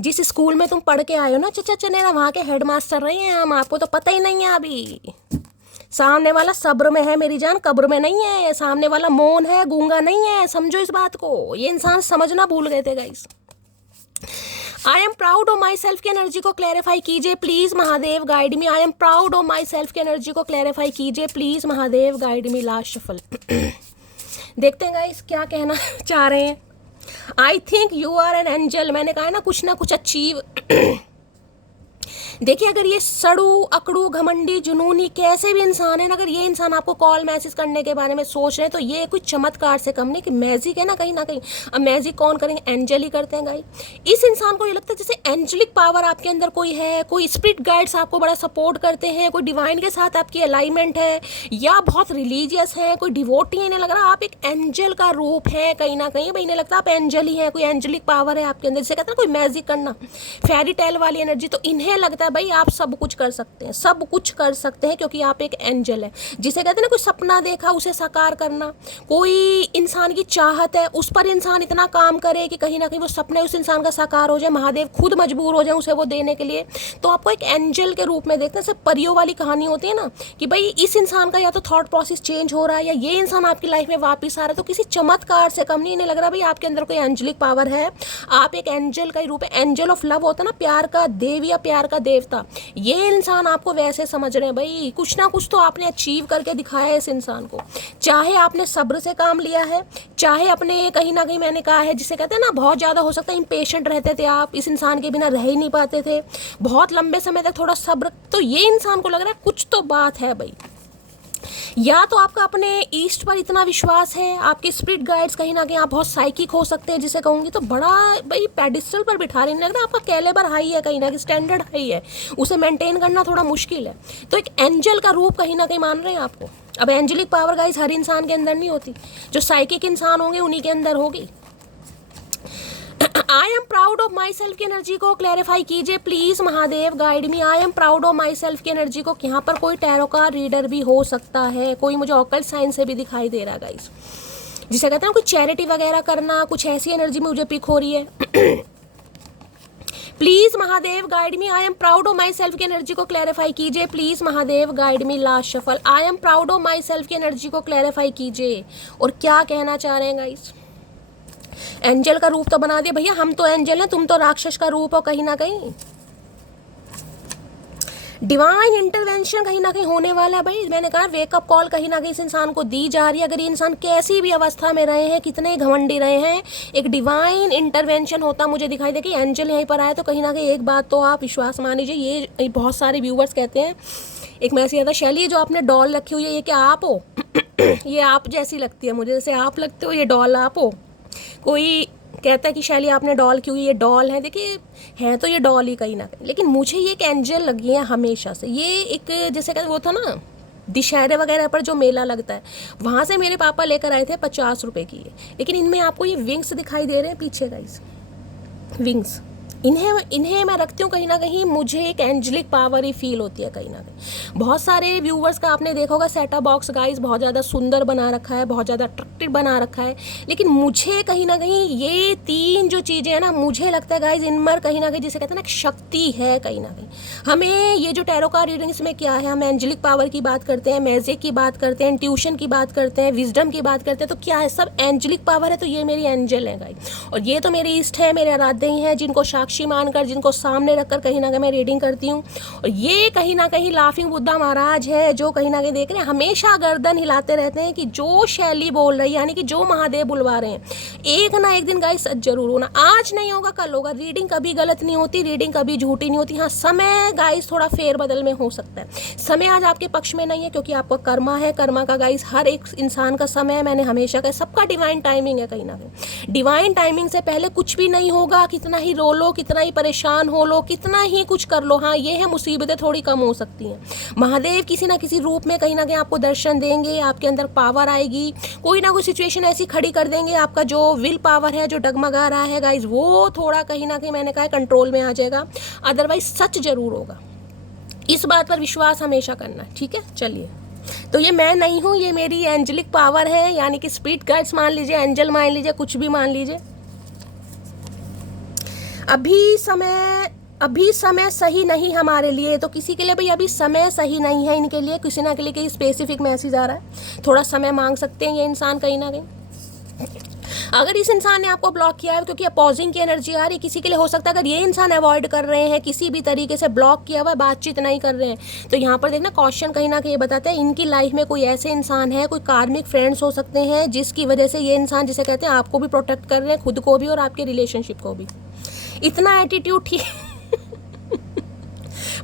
जिस स्कूल में तुम पढ़ के आए हो ना चचा चनेरा, वहाँ के हेडमास्टर रहे हैं हम, आपको तो पता ही नहीं है। अभी सामने वाला सब्र में है मेरी जान, कब्र में नहीं है। सामने वाला मौन है, गूंगा नहीं है, समझो इस बात को। ये इंसान समझना भूल गए थे guys. I am proud of my self की एनर्जी को क्लैरिफाई कीजिए please, Mahadev guide me. I am proud of my self की एनर्जी को क्लैरिफाई कीजिए please, Mahadev guide me. Last shuffle देखते हैं गाइस क्या कहना चाह रहे हैं। I think you are an angel. मैंने कहा है ना कुछ ना कुछ अचीव। देखिए अगर ये सड़ू अकड़ू घमंडी जुनूनी कैसे भी इंसान है ना, अगर ये इंसान आपको कॉल मैसेज करने के बारे में सोच रहे हैं तो ये कुछ चमत्कार से कम नहीं कि मैजिक है ना कहीं ना कहीं। अब मैजिक कौन करेंगे, एंजल ही करते हैं गाइस। इस इंसान को ये लगता है जैसे एंजलिक पावर आपके अंदर कोई है, कोई स्पिरिट गाइड्स आपको बड़ा सपोर्ट करते हैं, कोई डिवाइन के साथ आपकी अलाइनमेंट है, या बहुत रिलीजियस है, कोई डिवोटी है। इन्हें लग रहा है आप एक एंजल का रूप है कहीं ना कहीं। भाई इन्हें लगता है आप एंजल ही है, कोई एंजलिक पावर है आपके अंदर, जिसे कहते हैं कोई मैजिक करना, फेरी टेल वाली एनर्जी। तो इन्हें लगता है भाई आप सब कुछ कर सकते हैं, सब कुछ कर सकते हैं क्योंकि आप एक एंजल है। जिसे कहते हैं ना कोई सपना देखा उसे साकार करना, कोई इंसान की चाहत है उस पर इंसान इतना काम करे कि कहीं ना कहीं वो सपने उस इंसान का साकार हो जाए, महादेव खुद मजबूर हो जाए उसे वो देने के लिए। तो आपको एक एंजल के रूप में देखते हैं। सब परियों वाली कहानी होती है ना कि भाई इस इंसान का या तो थॉट प्रोसेस चेंज हो रहा है, या ये इंसान आपकी लाइफ में वापस आ रहा है। तो किसी चमत्कार से कम नहीं। इन्हें लग रहा है भाई आपके अंदर कोई एंजलिक पावर है, आप एक एंजल का ही रूप है। एंजल ऑफ लव होता है ना, प्यार का देव या प्यार का देवता। ये इंसान आपको वैसे समझ रहे हैं भाई कुछ ना कुछ तो आपने अचीव करके दिखाया है इस इंसान को। चाहे आपने सब्र से काम लिया है, चाहे अपने कहीं ना कहीं मैंने कहा है जिसे कहते हैं ना बहुत ज़्यादा हो सकता है इम्पेशेंट रहते थे आप, इस इंसान के बिना रह ही नहीं पाते थे बहुत लंबे समय तक, थोड़ा सब्र। तो ये इंसान को लग रहा है कुछ तो बात है भाई। या तो आपका अपने ईस्ट पर इतना विश्वास है, आपके स्पिरिट गाइड्स कहीं ना कहीं आप बहुत साइकिक हो सकते हैं जिसे कहूँगी, तो बड़ा भाई पेडिस्टल पर बिठा रहे, नहीं लग रहा आपका कैलेबर हाई है, कहीं ना कहीं स्टैंडर्ड हाई है, उसे मेंटेन करना थोड़ा मुश्किल है। तो एक एंजल का रूप कहीं ना कहीं मान रहे हैं आपको। अब एंजेलिक पावर गाइस हर इंसान के अंदर नहीं होती, जो साइकिक इंसान होंगे उन्हीं के अंदर होगी। आई am proud of my self की एनर्जी को क्लैरिफाई कीजिए please Mahadev, guide me. I am proud of my self की एनर्जी को, यहाँ पर कोई टैरो का रीडर भी हो सकता है, कोई मुझे ऑकल्ट साइन से भी दिखाई दे रहा है गाइस, जिसे कहते हैं कुछ चैरिटी वगैरह करना, कुछ ऐसी एनर्जी मुझे पिक हो रही है। Please Mahadev guide me, I am proud of my self की एनर्जी को क्लैरिफाई कीजिए please Mahadev, guide me. Last shuffle, I am proud of my self की एनर्जी को क्लैरिफाई कीजिए। और क्या कहना चाह रहे हैं गाइस, एंजल का रूप तो बना दिया भैया, हम तो एंजल हैं, तुम तो राक्षस का रूप हो कहीं ना कहीं। डिवाइन इंटरवेंशन कहीं ना कहीं होने वाला है भाई। मैंने कहा वेकअप कॉल कहीं ना कहीं इस इंसान को दी जा रही है। अगर ये इंसान कैसी भी अवस्था में रहे हैं, कितने घमंडी रहे हैं, एक डिवाइन इंटरवेंशन होता मुझे दिखाई दे कि एंजल यहीं पर आए, तो कहीं ना कहीं एक बात तो आप विश्वास मान लीजिए। ये बहुत सारे व्यूवर्स कहते हैं, एक मैसेज आता है, शैली जो आपने डॉल रखी हुई है ये क्या आप हो? ये आप जैसी लगती है मुझे, जैसे आप लगते हो, ये डॉल आप हो। कोई कहता है कि शैली आपने डॉल क्यों, ये डॉल है, देखिए है तो ये डॉल ही कहीं ना कहीं, लेकिन मुझे ये एक एंजल लगी है हमेशा से। ये एक जैसे कहते वो था ना दशहरे वगैरह पर जो मेला लगता है, वहाँ से मेरे पापा लेकर आए थे 50 रुपये की, लेकिन इनमें आपको ये विंग्स दिखाई दे रहे हैं पीछे गाइस, विंग्स। इन्हें मैं रखती हूँ कहीं ना कहीं, मुझे एक एंजलिक पावर ही फील होती है कहीं ना कहीं। बहुत सारे व्यूवर्स का आपने देखा होगा सेटअप बॉक्स गाइस बहुत ज़्यादा सुंदर बना रखा है, बहुत ज़्यादा अट्रैक्टिव बना रखा है, लेकिन मुझे कहीं ना कहीं ये तीन जो चीज़ें हैं ना, मुझे लगता है गाइस इनमें कहीं ना कहीं जिसे कहते हैं ना शक्ति है कहीं ना कहीं। हमें ये जो टैरो कार्ड रीडिंग्स में क्या है, हम एंजलिक पावर की बात करते हैं, मैजिक की बात करते हैं, ट्यूशन की बात करते हैं, विजडम की बात करते हैं, तो क्या है सब एंजलिक पावर है। तो ये मेरी एंजल है गाइस, और ये तो मेरे ईस्ट है, मेरे आराध्य ही हैं, जिनको साक्षी मानकर, जिनको सामने रखकर कहीं ना कहीं मैं रीडिंग करती हूँ। और ये कहीं ना कहीं लाफिंग बुद्धा महाराज है, जो कहीं ना कहीं देख रहे हैं, हमेशा गर्दन हिलाते रहते हैं कि जो शैली बोल रही है, यानी कि जो महादेव बुलवा रहे हैं, एक ना एक दिन गाइस सच जरूर होना। आज नहीं होगा कल होगा। रीडिंग कभी गलत नहीं होती, रीडिंग कभी झूठी नहीं होती। हाँ, समय गाइस थोड़ा फेरबदल में हो सकता है, समय आज आपके पक्ष में नहीं है, क्योंकि आपका कर्मा है। कर्मा का गाइस हर एक इंसान का समय, मैंने हमेशा कहा सबका डिवाइन टाइमिंग है कहीं ना कहीं। डिवाइन टाइमिंग से पहले कुछ भी नहीं होगा, कितना ही रो लो, कितना ही परेशान हो लो, कितना ही कुछ कर लो। हाँ, ये है मुसीबतें थोड़ी कम हो सकती हैं। महादेव किसी ना किसी रूप में कहीं ना कहीं आपको दर्शन देंगे, आपके अंदर पावर आएगी, कोई ना कोई सिचुएशन ऐसी खड़ी कर देंगे, आपका जो विल पावर है, जो डगमगा रहा है गाइस, वो थोड़ा कहीं ना कहीं मैंने कहा कंट्रोल में आ जाएगा। अदरवाइज सच जरूर होगा, इस बात पर विश्वास हमेशा करना, ठीक है। चलिए, तो ये मैं नहीं हूँ, ये मेरी एंजलिक पावर है, यानी कि स्पिरिट गाइड्स मान लीजिए, एंजल मान लीजिए, कुछ भी मान लीजिए। अभी समय सही नहीं हमारे लिए, तो किसी के लिए भाई अभी समय सही नहीं है, इनके लिए किसी ना के लिए कहीं स्पेसिफिक मैसेज आ रहा है, थोड़ा समय मांग सकते हैं ये इंसान कहीं ना कहीं। अगर इस इंसान ने आपको ब्लॉक किया है क्योंकि अपोजिंग की एनर्जी आ रही, किसी के लिए हो सकता है अगर ये इंसान अवॉइड कर रहे हैं, किसी भी तरीके से ब्लॉक किया हुआ है, बातचीत नहीं कर रहे हैं, तो यहाँ पर देखना क्वेश्चन कहीं ना कहीं बताते हैं इनकी लाइफ में कोई ऐसे इंसान है, कोई कार्मिक फ्रेंड्स हो सकते हैं, जिसकी वजह से ये इंसान जिसे कहते हैं आपको भी प्रोटेक्ट कर रहे हैं, खुद को भी और आपके रिलेशनशिप को भी। इतना एटीट्यूड ठीक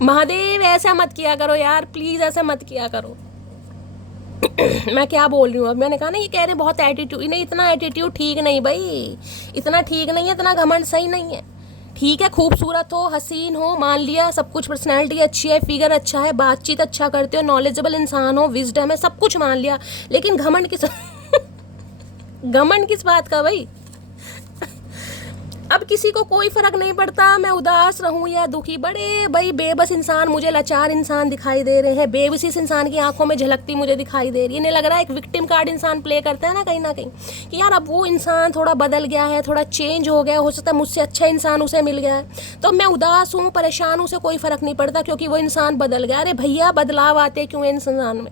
महादेव ऐसा मत किया करो यार, प्लीज ऐसा मत किया करो। मैं क्या बोल रही हूँ अब, मैंने कहा ना ये कह रहे हैं बहुत एटीट्यूड, नहीं इतना एटीट्यूड ठीक नहीं भाई, इतना ठीक नहीं है, इतना घमंड सही नहीं है। ठीक है, खूबसूरत हो, हसीन हो, मान लिया सब कुछ, पर्सनैलिटी अच्छी है, फिगर अच्छा है, बातचीत अच्छा करते हो, नॉलेजेबल इंसान हो, विजडम है, सब कुछ मान लिया, लेकिन घमंड किस घमंड किस बात का भाई। अब किसी को कोई फर्क नहीं पड़ता मैं उदास रहूं या दुखी, बड़े भाई बेबस इंसान, मुझे लाचार इंसान दिखाई दे रहे हैं, बेबसी इस इंसान की आंखों में झलकती मुझे दिखाई दे रही है। नहीं लग रहा है एक विक्टिम कार्ड इंसान प्ले करता है ना कहीं ना कहीं, कि यार अब वो इंसान थोड़ा बदल गया है, थोड़ा चेंज हो गया, हो सकता है मुझसे अच्छा इंसान उसे मिल गया है, तो मैं उदास हूँ, परेशान हूँ, उसे कोई फर्क नहीं पड़ता क्योंकि वो इंसान बदल गया। अरे भैया बदलाव आते क्यों है इंसान में?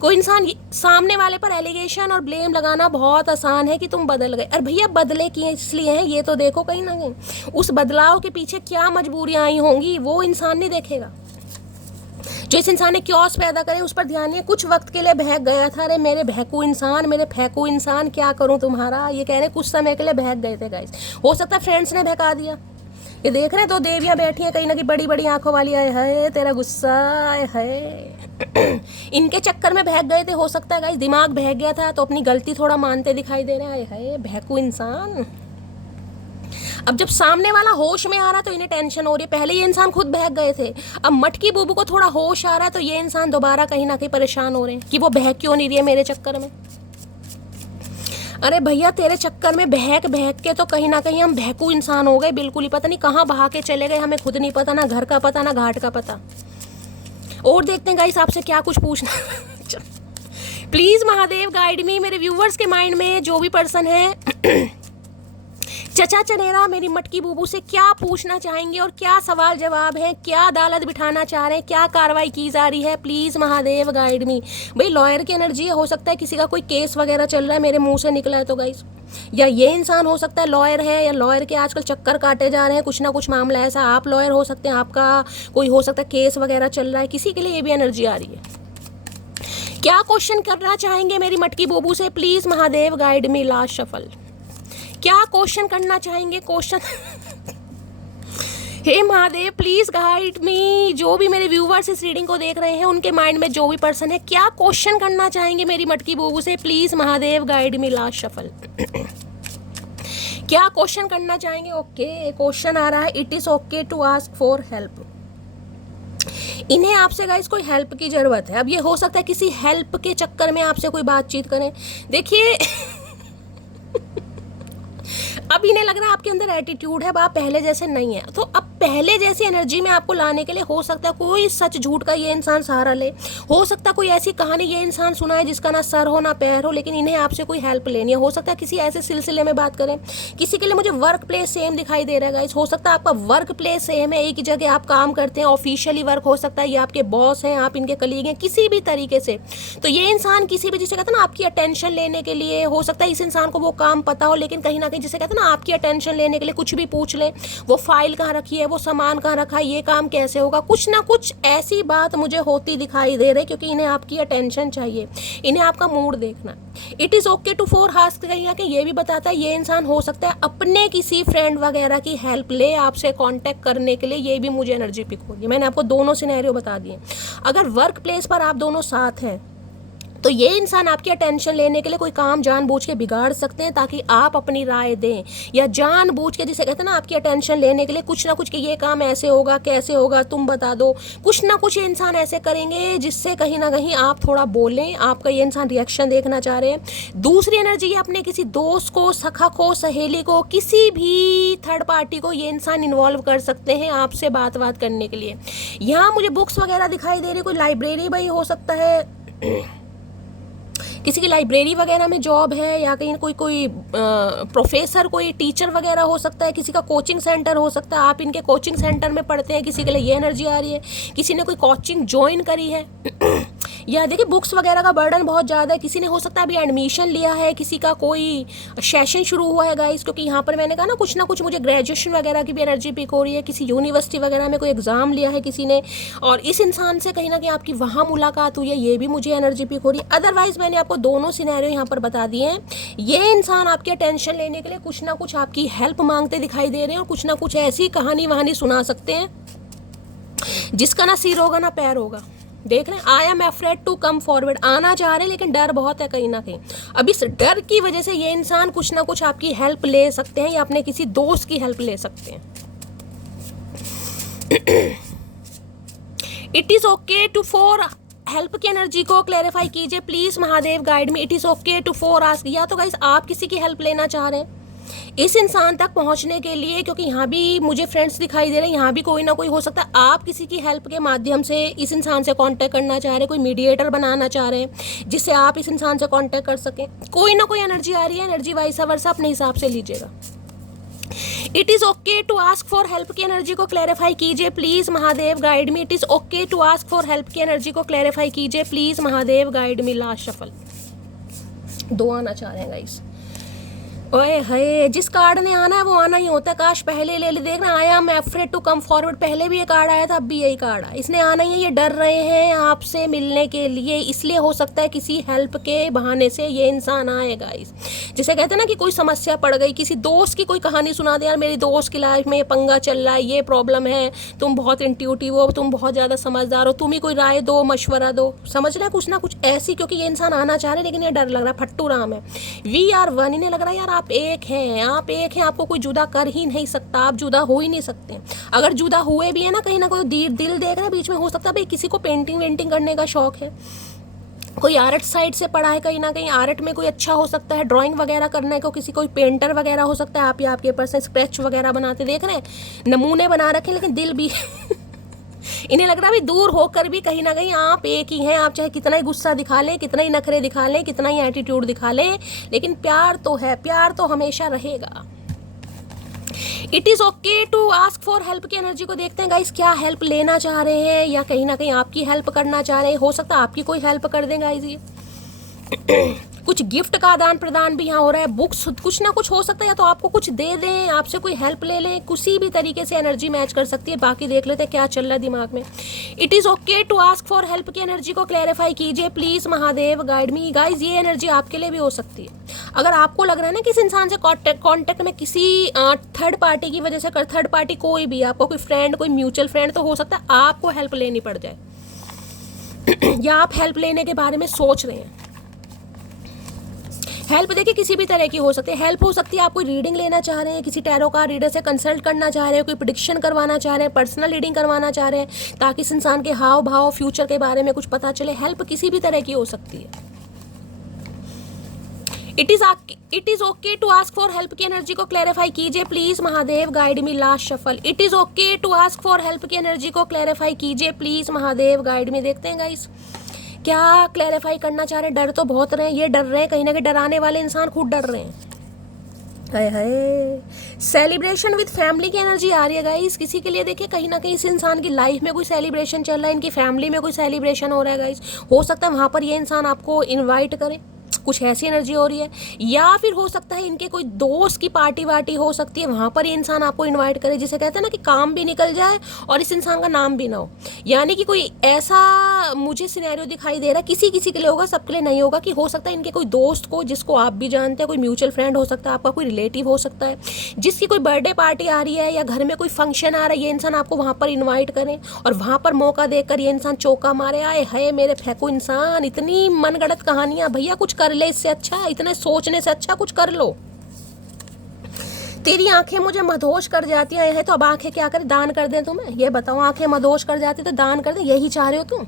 कोई इंसान सामने वाले पर एलिगेशन और ब्लेम लगाना बहुत आसान है कि तुम बदल गए, अरे भैया बदले किए इसलिए हैं, ये तो देखो कहीं ना कहीं उस बदलाव के पीछे क्या मजबूरियां आई होंगी, वो इंसान नहीं देखेगा। जो इस इंसान ने क्योस पैदा करे उस पर ध्यान नहीं है। कुछ वक्त के लिए बहक गया था, अरे मेरे बहकू इंसान, मेरे फेंकू इंसान, क्या करूं तुम्हारा, ये कह रहे कुछ समय के लिए बहक गए थे गाइस। हो सकता है फ्रेंड्स ने बहका दिया, ये देख रहे दो देवियां बैठी हैं कहीं ना कहीं, बड़ी बड़ी आंखों वाली। आए है तेरा गुस्सा, आए है। इनके चक्कर में बहक गए थे, हो सकता है गाइस दिमाग बहक गया था तो अपनी गलती थोड़ा मानते दिखाई दे रहे हैं। आए है बहकू इंसान। अब जब सामने वाला होश में आ रहा तो इन्हें टेंशन हो रही है। पहले ये इंसान खुद बहक गए थे, अब मटकी बूबू को थोड़ा होश आ रहा है तो ये इंसान दोबारा कहीं ना कहीं परेशान हो रहे हैं कि वो बहक क्यों नहीं रही है मेरे चक्कर में। अरे भैया तेरे चक्कर में बहक बहक के तो कहीं ना कहीं हम बहकू इंसान हो गए, बिल्कुल ही पता नहीं कहाँ बहा के चले गए, हमें खुद नहीं पता, ना घर का पता ना घाट का पता। और देखते हैं गाइस आपसे क्या कुछ पूछना। प्लीज महादेव गाइड मी, मेरे व्यूवर्स के माइंड में जो भी पर्सन है चचा चनेरा मेरी मटकी बूबू से क्या पूछना चाहेंगे और क्या सवाल जवाब है, क्या अदालत बिठाना चाह रहे हैं, क्या कार्रवाई की जा रही है, प्लीज महादेव गाइड मी। भाई लॉयर की एनर्जी है, हो सकता है किसी का कोई केस वगैरह चल रहा है मेरे मुंह से निकला है तो गाइस, या ये इंसान हो सकता है लॉयर है, या लॉयर के आजकल चक्कर काटे जा रहे हैं, कुछ ना कुछ मामला ऐसा। आप लॉयर हो सकते हैं, आपका कोई हो सकता है केस वगैरह चल रहा है, किसी के लिए ये भी एनर्जी आ रही है। क्या क्वेश्चन करना चाहेंगे मेरी मटकी बूबू से, please Mahadev guide me. Last shuffle, क्या क्वेश्चन करना चाहेंगे, क्वेश्चन। हे महादेव प्लीज गाइड मी, जो भी मेरे व्यूवर्स इस रीडिंग को देख रहे हैं उनके माइंड में जो भी पर्सन है क्या क्वेश्चन करना चाहेंगे मेरी मटकी बूबू से, please Mahadev guide me. Last shuffle, क्या क्वेश्चन करना चाहेंगे। ओके क्वेश्चन आ रहा है, it is okay to ask for help. इन्हें आपसे गाइस कोई हेल्प की जरूरत है। अब ये हो सकता है किसी हेल्प के चक्कर में आपसे कोई बातचीत करें। देखिए अब इन्हें लग रहा है आपके अंदर एटीट्यूड है, आप पहले जैसे नहीं है, तो अब पहले जैसी एनर्जी में आपको लाने के लिए हो सकता है कोई सच झूठ का ये इंसान सहारा ले, हो सकता है कोई ऐसी कहानी ये इंसान सुनाए जिसका ना सर हो ना पैर हो, लेकिन इन्हें आपसे कोई हेल्प लेनी है। हो सकता है किसी ऐसे सिलसिले में बात करें, किसी के लिए मुझे वर्क प्लेस सेम दिखाई दे रहा है गाइस। हो सकता है आपका वर्क प्लेस सेम है, एक ही जगह आप काम करते हैं, ऑफिशियली वर्क हो सकता है, ये आपके बॉस हैं, आप इनके कलीग हैं, किसी भी तरीके से। तो ये इंसान किसी भी, जिसे कहते हैं ना आपकी अटेंशन लेने के लिए, हो सकता है इस इंसान को वो काम पता हो, लेकिन कहीं ना कहीं जिसे कहते हैं ना आपकी अटेंशन लेने के लिए कुछ भी पूछ ले, वो फाइल कहाँ रखी है, वो सामान कहाँ रखा है, ये काम कैसे होगा, कुछ ना कुछ ऐसी बात मुझे होती दिखाई दे रही, क्योंकि इन्हें आपकी अटेंशन चाहिए, इन्हें आपका मूड देखना। It is okay to for ask कहीं कि ये भी बताता है ये इंसान हो सकता है अपने किसी फ्रेंड वगैरह की हेल्प ले आपसे कांटेक्ट करने के लिए, ये भी मुझे एनर्जी पिक होगी। मैंने आपको दोनों सिनेरियो बता दिए। अगर वर्क प्लेस पर आप दोनों साथ हैं तो ये इंसान आपकी अटेंशन लेने के लिए कोई काम जानबूझ के बिगाड़ सकते हैं ताकि आप अपनी राय दें, या जानबूझ के, जिसे कहते हैं ना आपकी अटेंशन लेने के लिए कुछ ना कुछ कि ये काम ऐसे होगा, कैसे होगा, तुम बता दो, कुछ ना कुछ ये इंसान ऐसे करेंगे जिससे कहीं ना कहीं आप थोड़ा बोलें, आपका ये इंसान रिएक्शन देखना चाह रहे हैं। दूसरी एनर्जी अपने किसी दोस्त को, सखा को, सहेली को, किसी भी थर्ड पार्टी को ये इंसान इन्वॉल्व कर सकते हैं आपसे बात करने के लिए। यहाँ मुझे बुक्स वगैरह दिखाई दे रही, कोई लाइब्रेरी भाई हो सकता है, किसी की लाइब्रेरी वगैरह में जॉब है, या कहीं कोई प्रोफेसर, कोई टीचर वगैरह हो सकता है, किसी का कोचिंग सेंटर हो सकता है, आप इनके कोचिंग सेंटर में पढ़ते हैं, किसी के लिए ये एनर्जी आ रही है, किसी ने कोई कोचिंग ज्वाइन करी है। या देखिए बुक्स वगैरह का बर्डन बहुत ज़्यादा है, किसी ने हो सकता है अभी एडमिशन लिया है, किसी का कोई सेशन शुरू हुआ है गाइस, क्योंकि यहाँ पर मैंने कहा ना कुछ ना कुछ मुझे ग्रेजुएशन वगैरह की भी एनर्जी पिक हो रही है, किसी यूनिवर्सिटी वगैरह में कोई एग्ज़ाम लिया है किसी ने, और इस इंसान से कहीं ना कहीं आपकी वहाँ मुलाकात हुई है, ये भी मुझे एनर्जी पिक हो रही है। अदरवाइज मैंने आपको दोनों सिनेरियो यहाँ पर बता दिए हैं। ये इंसान आपके अटेंशन लेने के लिए कुछ ना कुछ आपकी हेल्प मांगते दिखाई दे रहे हैं, और कुछ ना कुछ ऐसी कहानी वहानी सुना सकते हैं जिसका ना सिर होगा ना पैर होगा। देख रहे हैं, I am afraid to come forward, आना चाह रहे हैं लेकिन डर बहुत है कहीं ना कहीं। अब इस डर की वजह से ये इंसान कुछ ना कुछ आपकी हेल्प ले सकते हैं, या अपने किसी दोस्त की हेल्प ले सकते हैं। It is okay to for help की एनर्जी को क्लैरिफाई कीजिए please Mahadev guide me. It is okay to for ask, या तो गाइस आप किसी की हेल्प लेना चाह रहे हैं इस इंसान तक पहुंचने के लिए, क्योंकि यहाँ भी मुझे फ्रेंड्स दिखाई दे रहे हैं, यहाँ भी कोई ना कोई हो सकता है आप किसी की हेल्प के माध्यम से इस इंसान से कांटेक्ट करना चाह रहे हैं, कोई मीडिएटर बनाना चाह रहे हैं जिससे आप इस इंसान से कांटेक्ट कर सकें। कोई ना कोई एनर्जी आ रही है, एनर्जी वाइस वर्सा अपने हिसाब से लीजिएगा। It is okay to ask for help की एनर्जी को क्लैरिफाई कीजिए please Mahadev guide me. It is okay to ask for help की एनर्जी को क्लैरिफाई कीजिए please Mahadev guide me. Last shuffle, दो आना चाह रहे हैं गाइस। ओए हये, जिस कार्ड ने आना है वो आना ही होता है। काश पहले ले ले। देखना, I am afraid to come forward, पहले भी ये कार्ड आया था, अब भी यही कार्ड आया। इसने आना ही है। ये डर रहे हैं आपसे मिलने के लिए, इसलिए हो सकता है किसी हेल्प के बहाने से ये इंसान आएगा। इस जिसे कहते हैं ना कि कोई समस्या पड़ गई, किसी दोस्त की कोई कहानी सुना दे, यार मेरी दोस्त की लाइफ में ये पंगा चल रहा है, ये प्रॉब्लम है, तुम बहुत इंट्यूटिव हो, तुम बहुत ज़्यादा समझदार हो, तुम ही कोई राय दो, मशवरा दो। समझ रहे हैं, कुछ ना कुछ ऐसी, क्योंकि ये इंसान आना चाह रहे हैं लेकिन ये डर लग रहा है, फट्टू राम है। वी आर वन, इन्हें लग रहा है यार आप एक हैं, आप एक हैं, आपको कोई जुदा कर ही नहीं सकता, आप जुदा हो ही नहीं सकते। अगर जुदा हुए भी है ना, कहीं ना कोई दिल देख रहे हैं बीच में, हो सकता है भाई किसी को पेंटिंग वेंटिंग करने का शौक है, कोई आर्ट साइड से पढ़ा है, कहीं ना कहीं आर्ट में कोई अच्छा हो सकता है, ड्राइंग वगैरह करने को, किसी कोई पेंटर वगैरह हो सकता है, आप या आपके पर्सन स्केच वगैरह बनाते देख रहे हैं, नमूने बना रखे लेकिन दिल भी इन्हें लग रहा है भाई दूर होकर भी कहीं ना कहीं आप एक ही हैं। आप चाहे कितना ही गुस्सा दिखा लें, कितना ही नखरे दिखा लें, कितना ही एटीट्यूड दिखा लें, लेकिन प्यार तो है, प्यार तो हमेशा रहेगा। It is okay to ask for help की एनर्जी को देखते हैं गाइस, क्या हेल्प लेना चाह रहे हैं या कहीं ना कहीं आपकी हेल्प करना चाह रहे हैं। हो सकता है आपकी कोई हेल्प कर दें गाइस ये कुछ गिफ्ट का आदान प्रदान भी यहाँ हो रहा है, बुक्स, कुछ ना कुछ हो सकता है, या तो आपको कुछ दे दें, आपसे कोई हेल्प ले लें, किसी भी तरीके से एनर्जी मैच कर सकती है। बाकी देख लेते हैं क्या चल रहा है दिमाग में। It is okay to ask for help की एनर्जी को क्लैरिफाई कीजिए please, Mahadev guide me. Guys ये एनर्जी आपके लिए भी हो सकती है। अगर आपको लग रहा है ना किसी इंसान से कॉन्टेक्ट में किसी थर्ड पार्टी की वजह से कर, थर्ड पार्टी कोई भी, आपको कोई फ्रेंड, कोई म्यूचुअल फ्रेंड, तो हो सकता है आपको हेल्प लेनी पड़ जाए या आप हेल्प लेने के बारे में सोच रहे हैं। हेल्प देखिए किसी भी तरह की हो सकती है। हेल्प हो सकती है आप कोई रीडिंग लेना चाह रहे हैं, किसी टैरो कार्ड रीडर से कंसल्ट करना चाह रहे हैं, कोई प्रेडिक्शन करवाना चाह रहे हैं, पर्सनल रीडिंग करवाना चाह रहे हैं, ताकि इस इंसान के हाव भाव, फ्यूचर के बारे में कुछ पता चले। हेल्प किसी भी तरह की हो सकती है। It is okay to ask for help की एनर्जी को क्लैरिफाई कीजिए please, Mahadev guide me. Last shuffle. It is okay to ask for help की एनर्जी को क्लैरिफाई कीजिए प्लीज़, महादेव गाइड मी। देखते हैं गाइस क्या क्लैरिफाई करना चाह रहे हैं। डर तो बहुत रहे हैं, ये डर रहे हैं, कहीं ना कहीं डराने वाले इंसान खुद डर रहे हैं। हाय हाय, सेलिब्रेशन विद फैमिली की एनर्जी आ रही है गाइस किसी के लिए। देखिए कहीं ना कहीं इस इंसान की लाइफ में कोई सेलिब्रेशन चल रहा है, इनकी फैमिली में कोई सेलिब्रेशन हो रहा है गाइस। हो सकता है वहाँ पर ये इंसान आपको इन्वाइट करे, कुछ ऐसी एनर्जी हो रही है। या फिर हो सकता है इनके कोई दोस्त की पार्टी वार्टी हो सकती है, वहाँ पर ये इंसान आपको इनवाइट करे, जिसे कहते हैं ना कि काम भी निकल जाए और इस इंसान का नाम भी ना हो। यानी कि कोई ऐसा मुझे सिनेरियो दिखाई दे रहा है, किसी किसी के लिए होगा, सबके लिए नहीं होगा, कि हो सकता है इनके कोई दोस्त को जिसको आप भी जानते हैं, कोई म्यूचुअल फ्रेंड हो सकता है, आपका कोई रिलेटिव हो सकता है, जिसकी कोई बर्थडे पार्टी आ रही है या घर में कोई फंक्शन आ रहा है, ये इंसान आपको वहाँ पर इन्वाइट करें और वहाँ पर मौका देकर ये इंसान चौका मारे। आए है मेरे फेंको इंसान, इतनी मनगढ़ंत कहानियाँ, भैया कुछ कर ले इससे अच्छा, इतने सोचने से अच्छा कुछ कर लो। तेरी आंखें मुझे मदहोश कर जाती हैं, तो अब आंखें क्या करें, दान कर दें तुम्हें? ये बताओ, आंखें मदहोश कर जाती तो दान कर दें, यही चाह रहे हो तुम?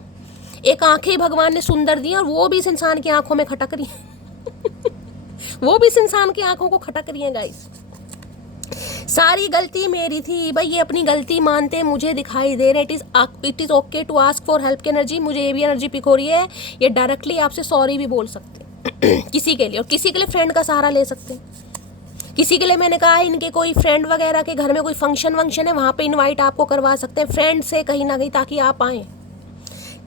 एक आंखें भगवान ने सुंदर दी और वो भी इस इंसान की आंखों में खटक रही है वो भी इस इंसान की आंखों को खटक रही है गाइस। सारी गलती मेरी थी भाई, ये अपनी गलती मानते मुझे दिखाई दे रहे। It is okay to ask for help की एनर्जी। मुझे ये भी एनर्जी पिक हो रही है, ये डायरेक्टली आपसे सॉरी भी बोल सकते हैं किसी के लिए, और किसी के लिए फ्रेंड का सहारा ले सकते हैं। किसी के लिए मैंने कहा इनके कोई फ्रेंड वगैरह के घर में कोई फंक्शन वंक्शन है, वहाँ पे इनवाइट आपको करवा सकते हैं फ्रेंड से कहीं ना कहीं, ताकि आप आएँ।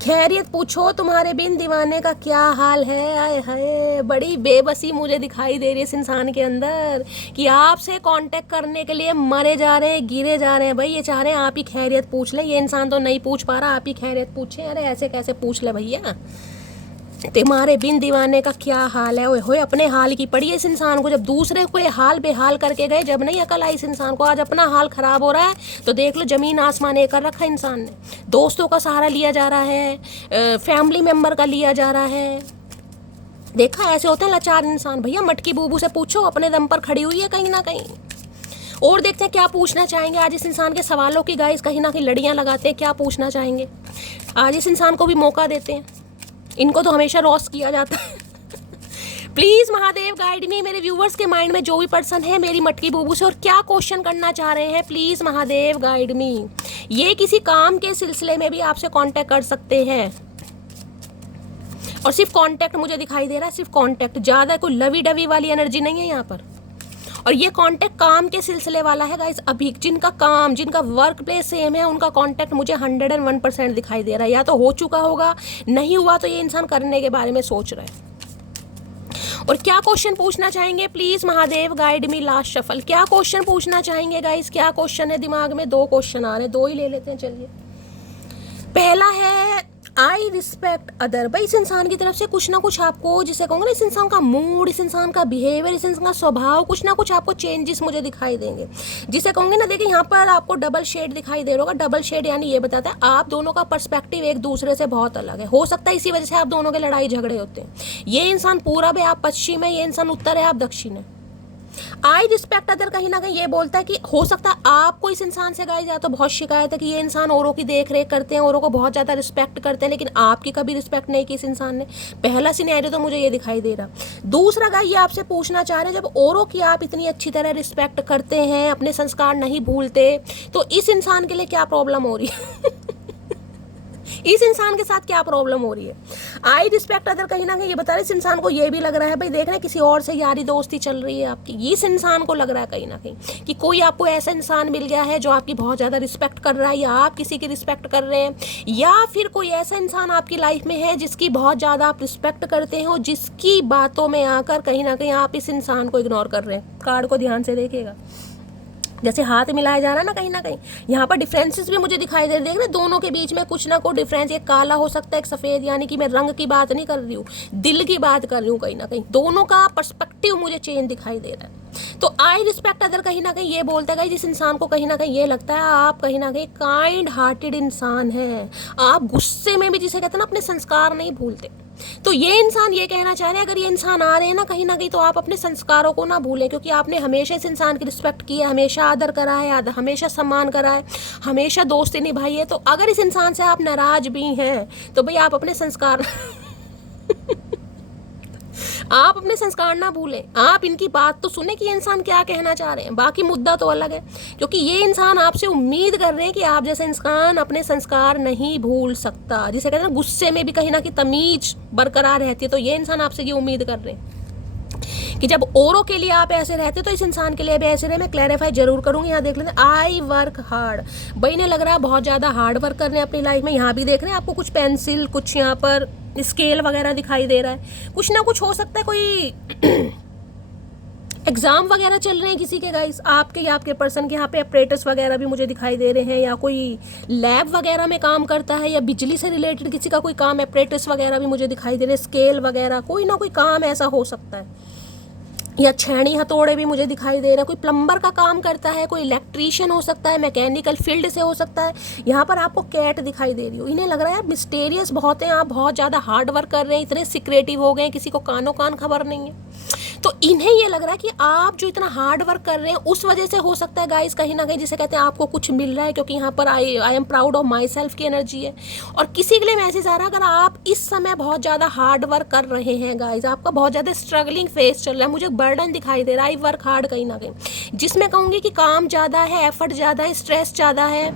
खैरियत पूछो तुम्हारे बिन दीवाने का क्या हाल है। आए हाय, बड़ी बेबसी मुझे दिखाई दे रही है इस इंसान के अंदर, कि आपसे कांटेक्ट करने के लिए मरे जा रहे हैं, गिरे जा रहे हैं। भाई ये चाह रहे हैं आप ही खैरियत पूछ लें, ये इंसान तो नहीं पूछ पा रहा, आप ही खैरियत पूछें। अरे ऐसे कैसे पूछ ले भैया, तुम्हारे बिन दीवाने का क्या हाल है। ओए होए, अपने हाल की पड़ी है इस इंसान को। जब दूसरे को ये हाल बेहाल करके गए, जब नहीं अकल आई इस इंसान को, आज अपना हाल खराब हो रहा है तो देख लो जमीन आसमान एक कर रखा है इंसान ने। दोस्तों का सहारा लिया जा रहा है, फैमिली मेम्बर का लिया जा रहा है। देखा ऐसे होते हैं लाचार इंसान। भैया मटकी बूबू से पूछो, अपने दम पर खड़ी हुई है कहीं ना कहीं। और देखते हैं क्या पूछना चाहेंगे आज इस इंसान के सवालों की गाइस, कहीं ना कहीं लड़ियाँ लगाते हैं, क्या पूछना चाहेंगे आज इस इंसान को भी मौका देते हैं। इनको तो हमेशा रोस्ट किया जाता है प्लीज़ महादेव गाइड मी। मेरे व्यूवर्स के माइंड में जो भी पर्सन है मेरी मटकी बूबू से, और क्या क्वेश्चन करना चाह रहे हैं, प्लीज़ महादेव गाइड मी। ये किसी काम के सिलसिले में भी आपसे कांटेक्ट कर सकते हैं, और सिर्फ कांटेक्ट मुझे दिखाई दे रहा है, सिर्फ कांटेक्ट, ज़्यादा कोई लवी डवी वाली एनर्जी नहीं है यहाँ पर। और ये कांटेक्ट काम के सिलसिले वाला है गाइस। अभी जिनका काम, जिनका वर्क प्लेस सेम है, उनका कांटेक्ट मुझे 101% दिखाई दे रहा है। या तो हो चुका होगा, नहीं हुआ तो ये इंसान करने के बारे में सोच रहा है। और क्या क्वेश्चन पूछना चाहेंगे please Mahadev guide me last shuffle. क्या क्वेश्चन पूछना चाहेंगे गाइस, क्या क्वेश्चन है दिमाग में? 2 क्वेश्चन आ रहे हैं, 2 ही ले लेते हैं चलिए। पहला है आई रिस्पेक्ट अदर। भाई इस इंसान की तरफ से कुछ ना कुछ आपको, जिसे कहूँगा ना, इस इंसान का मूड, इस इंसान का बिहेवियर, इस इंसान का स्वभाव, कुछ ना कुछ आपको चेंजेस मुझे दिखाई देंगे। जिसे कहूँगे ना, देखिए यहाँ पर आपको डबल शेड दिखाई दे रहा होगा। डबल शेड यानी ये बताता है आप दोनों का पर्सपेक्टिव एक दूसरे से बहुत अलग है। हो सकता है इसी वजह से आप दोनों के लड़ाई झगड़े होते हैं। ये इंसान पूरब है, आप पश्चिम है, ये इंसान उत्तर है, आप दक्षिण है। आई रिस्पेक्ट अदर कहीं ना कहीं ये बोलता है कि हो सकता है आपको इस इंसान से गाइस या तो बहुत शिकायत है कि ये इंसान औरों की देख रेख करते हैं, औरों को बहुत ज़्यादा रिस्पेक्ट करते हैं, लेकिन आपकी कभी रिस्पेक्ट नहीं की इस इंसान ने। पहला सिनेरियो तो मुझे ये दिखाई दे रहा। दूसरा गाइस ये आपसे पूछना चाह रहे हैं, जब औरों की आप इतनी अच्छी तरह रिस्पेक्ट करते हैं, अपने संस्कार नहीं भूलते, तो इस इंसान के लिए क्या प्रॉब्लम हो रही है? इस इंसान के साथ क्या प्रॉब्लम हो रही है? आई रिस्पेक्ट अदर कहीं ना कहीं ये बता रहे, इस इंसान को ये भी लग रहा है, भाई देख रहे हैं किसी और से यारी दोस्ती चल रही है आपकी। इस इंसान को लग रहा है कहीं ना कहीं कि कोई आपको ऐसा इंसान मिल गया है जो आपकी बहुत ज़्यादा रिस्पेक्ट कर रहा है, या आप किसी की रिस्पेक्ट कर रहे हैं, या फिर कोई ऐसा इंसान आपकी लाइफ में है जिसकी बहुत ज़्यादा आप रिस्पेक्ट करते हैं और जिसकी बातों में आकर कहीं ना कहीं आप इस इंसान को इग्नोर कर रहे हैं। कार्ड को ध्यान से देखिएगा, जैसे हाथ मिलाया जा रहा है ना कहीं यहाँ पर डिफरेंसेस भी मुझे दिखाई दे रहे। देख रहे दोनों के बीच में कुछ ना कुछ डिफरेंस, एक काला हो सकता है एक सफ़ेद, यानी कि मैं रंग की बात नहीं कर रही हूँ, दिल की बात कर रही हूँ। कहीं ना कहीं दोनों का पर्सपेक्टिव मुझे चेंज दिखाई दे रहा है। तो आई रिस्पेक्ट अदर कहीं ना कहीं ये बोलता है जिस इंसान को कहीं ना कहीं ये लगता है आप कहीं ना कहीं काइंड हार्टेड इंसान हैं, आप गुस्से में भी, जिसे कहते हैं ना, अपने संस्कार नहीं भूलते। तो ये इंसान ये कहना चाह रहे हैं, अगर ये इंसान आ रहे हैं ना कहीं तो आप अपने संस्कारों को ना भूलें, क्योंकि आपने हमेशा इस इंसान की रिस्पेक्ट की है, हमेशा आदर करा है, हमेशा सम्मान करा है, हमेशा दोस्ती निभाई है। तो अगर इस इंसान से आप नाराज भी हैं तो भाई आप अपने संस्कार आप अपने संस्कार ना भूलें, आप इनकी बात तो सुने कि ये इंसान क्या कहना चाह रहे हैं। बाकी मुद्दा तो अलग है, क्योंकि ये इंसान आपसे उम्मीद कर रहे हैं कि आप जैसे इंसान अपने संस्कार नहीं भूल सकता, जिसे कहते हैं ना गुस्से में भी कहीं ना कहीं तमीज बरकरार रहती है। तो ये इंसान आपसे ये उम्मीद कर रहे हैं कि जब औरों के लिए आप ऐसे रहते तो इस इंसान के लिए भी ऐसे रहे। मैं क्लैरिफाई जरूर करूंगी। यहाँ देख लेते आई वर्क हार्ड। भाई ने लग रहा है बहुत ज़्यादा हार्ड वर्क कर रहे हैं अपनी लाइफ में। यहाँ भी देख रहे हैं आपको कुछ पेंसिल, कुछ यहाँ पर स्केल वगैरह दिखाई दे रहा है। कुछ ना कुछ हो सकता है, कोई एग्जाम वगैरह चल रहे हैं किसी के गाइस, आपके या आपके पर्सन के। यहाँ पे ऑपरेटर्स वगैरह भी मुझे दिखाई दे रहे हैं, या कोई लैब वगैरह में काम करता है, या बिजली से रिलेटेड किसी का कोई काम, ऑपरेटर्स वगैरह भी मुझे दिखाई दे रहे हैं, स्केल वगैरह, कोई ना कोई काम ऐसा हो सकता है। या छेनी हथौड़े भी मुझे दिखाई दे रहा है। कोई प्लम्बर का काम करता है, कोई इलेक्ट्रीशियन हो सकता है, मैकेनिकल फील्ड से हो सकता है। यहाँ पर आपको कैट दिखाई दे रही हो। इन्हें लग रहा है यार मिस्टेरियस बहुत हैं, आप बहुत ज़्यादा हार्ड वर्क कर रहे हैं, इतने सिक्रेटिव हो गए, किसी को कानों कान खबर नहीं है। तो इन्हें ये लग रहा है कि आप जो इतना हार्ड वर्क कर रहे हैं उस वजह से हो सकता है गाइस कहीं ना कहीं, जिसे कहते हैं आपको कुछ मिल रहा है, क्योंकि यहाँ पर आई am proud of my self की एनर्जी है। और किसी के लिए मैसेज आ रहा है, अगर आप इस समय बहुत ज़्यादा हार्ड वर्क कर रहे हैं गाइस, आपका बहुत ज़्यादा स्ट्रगलिंग फेस चल रहा है, मुझे बर्डन दिखाई दे रहा है, आई वर्क हार्ड कहीं ना कहीं, जिसमें कहूँगी कि काम ज़्यादा है, एफर्ट ज़्यादा है, स्ट्रेस ज़्यादा है,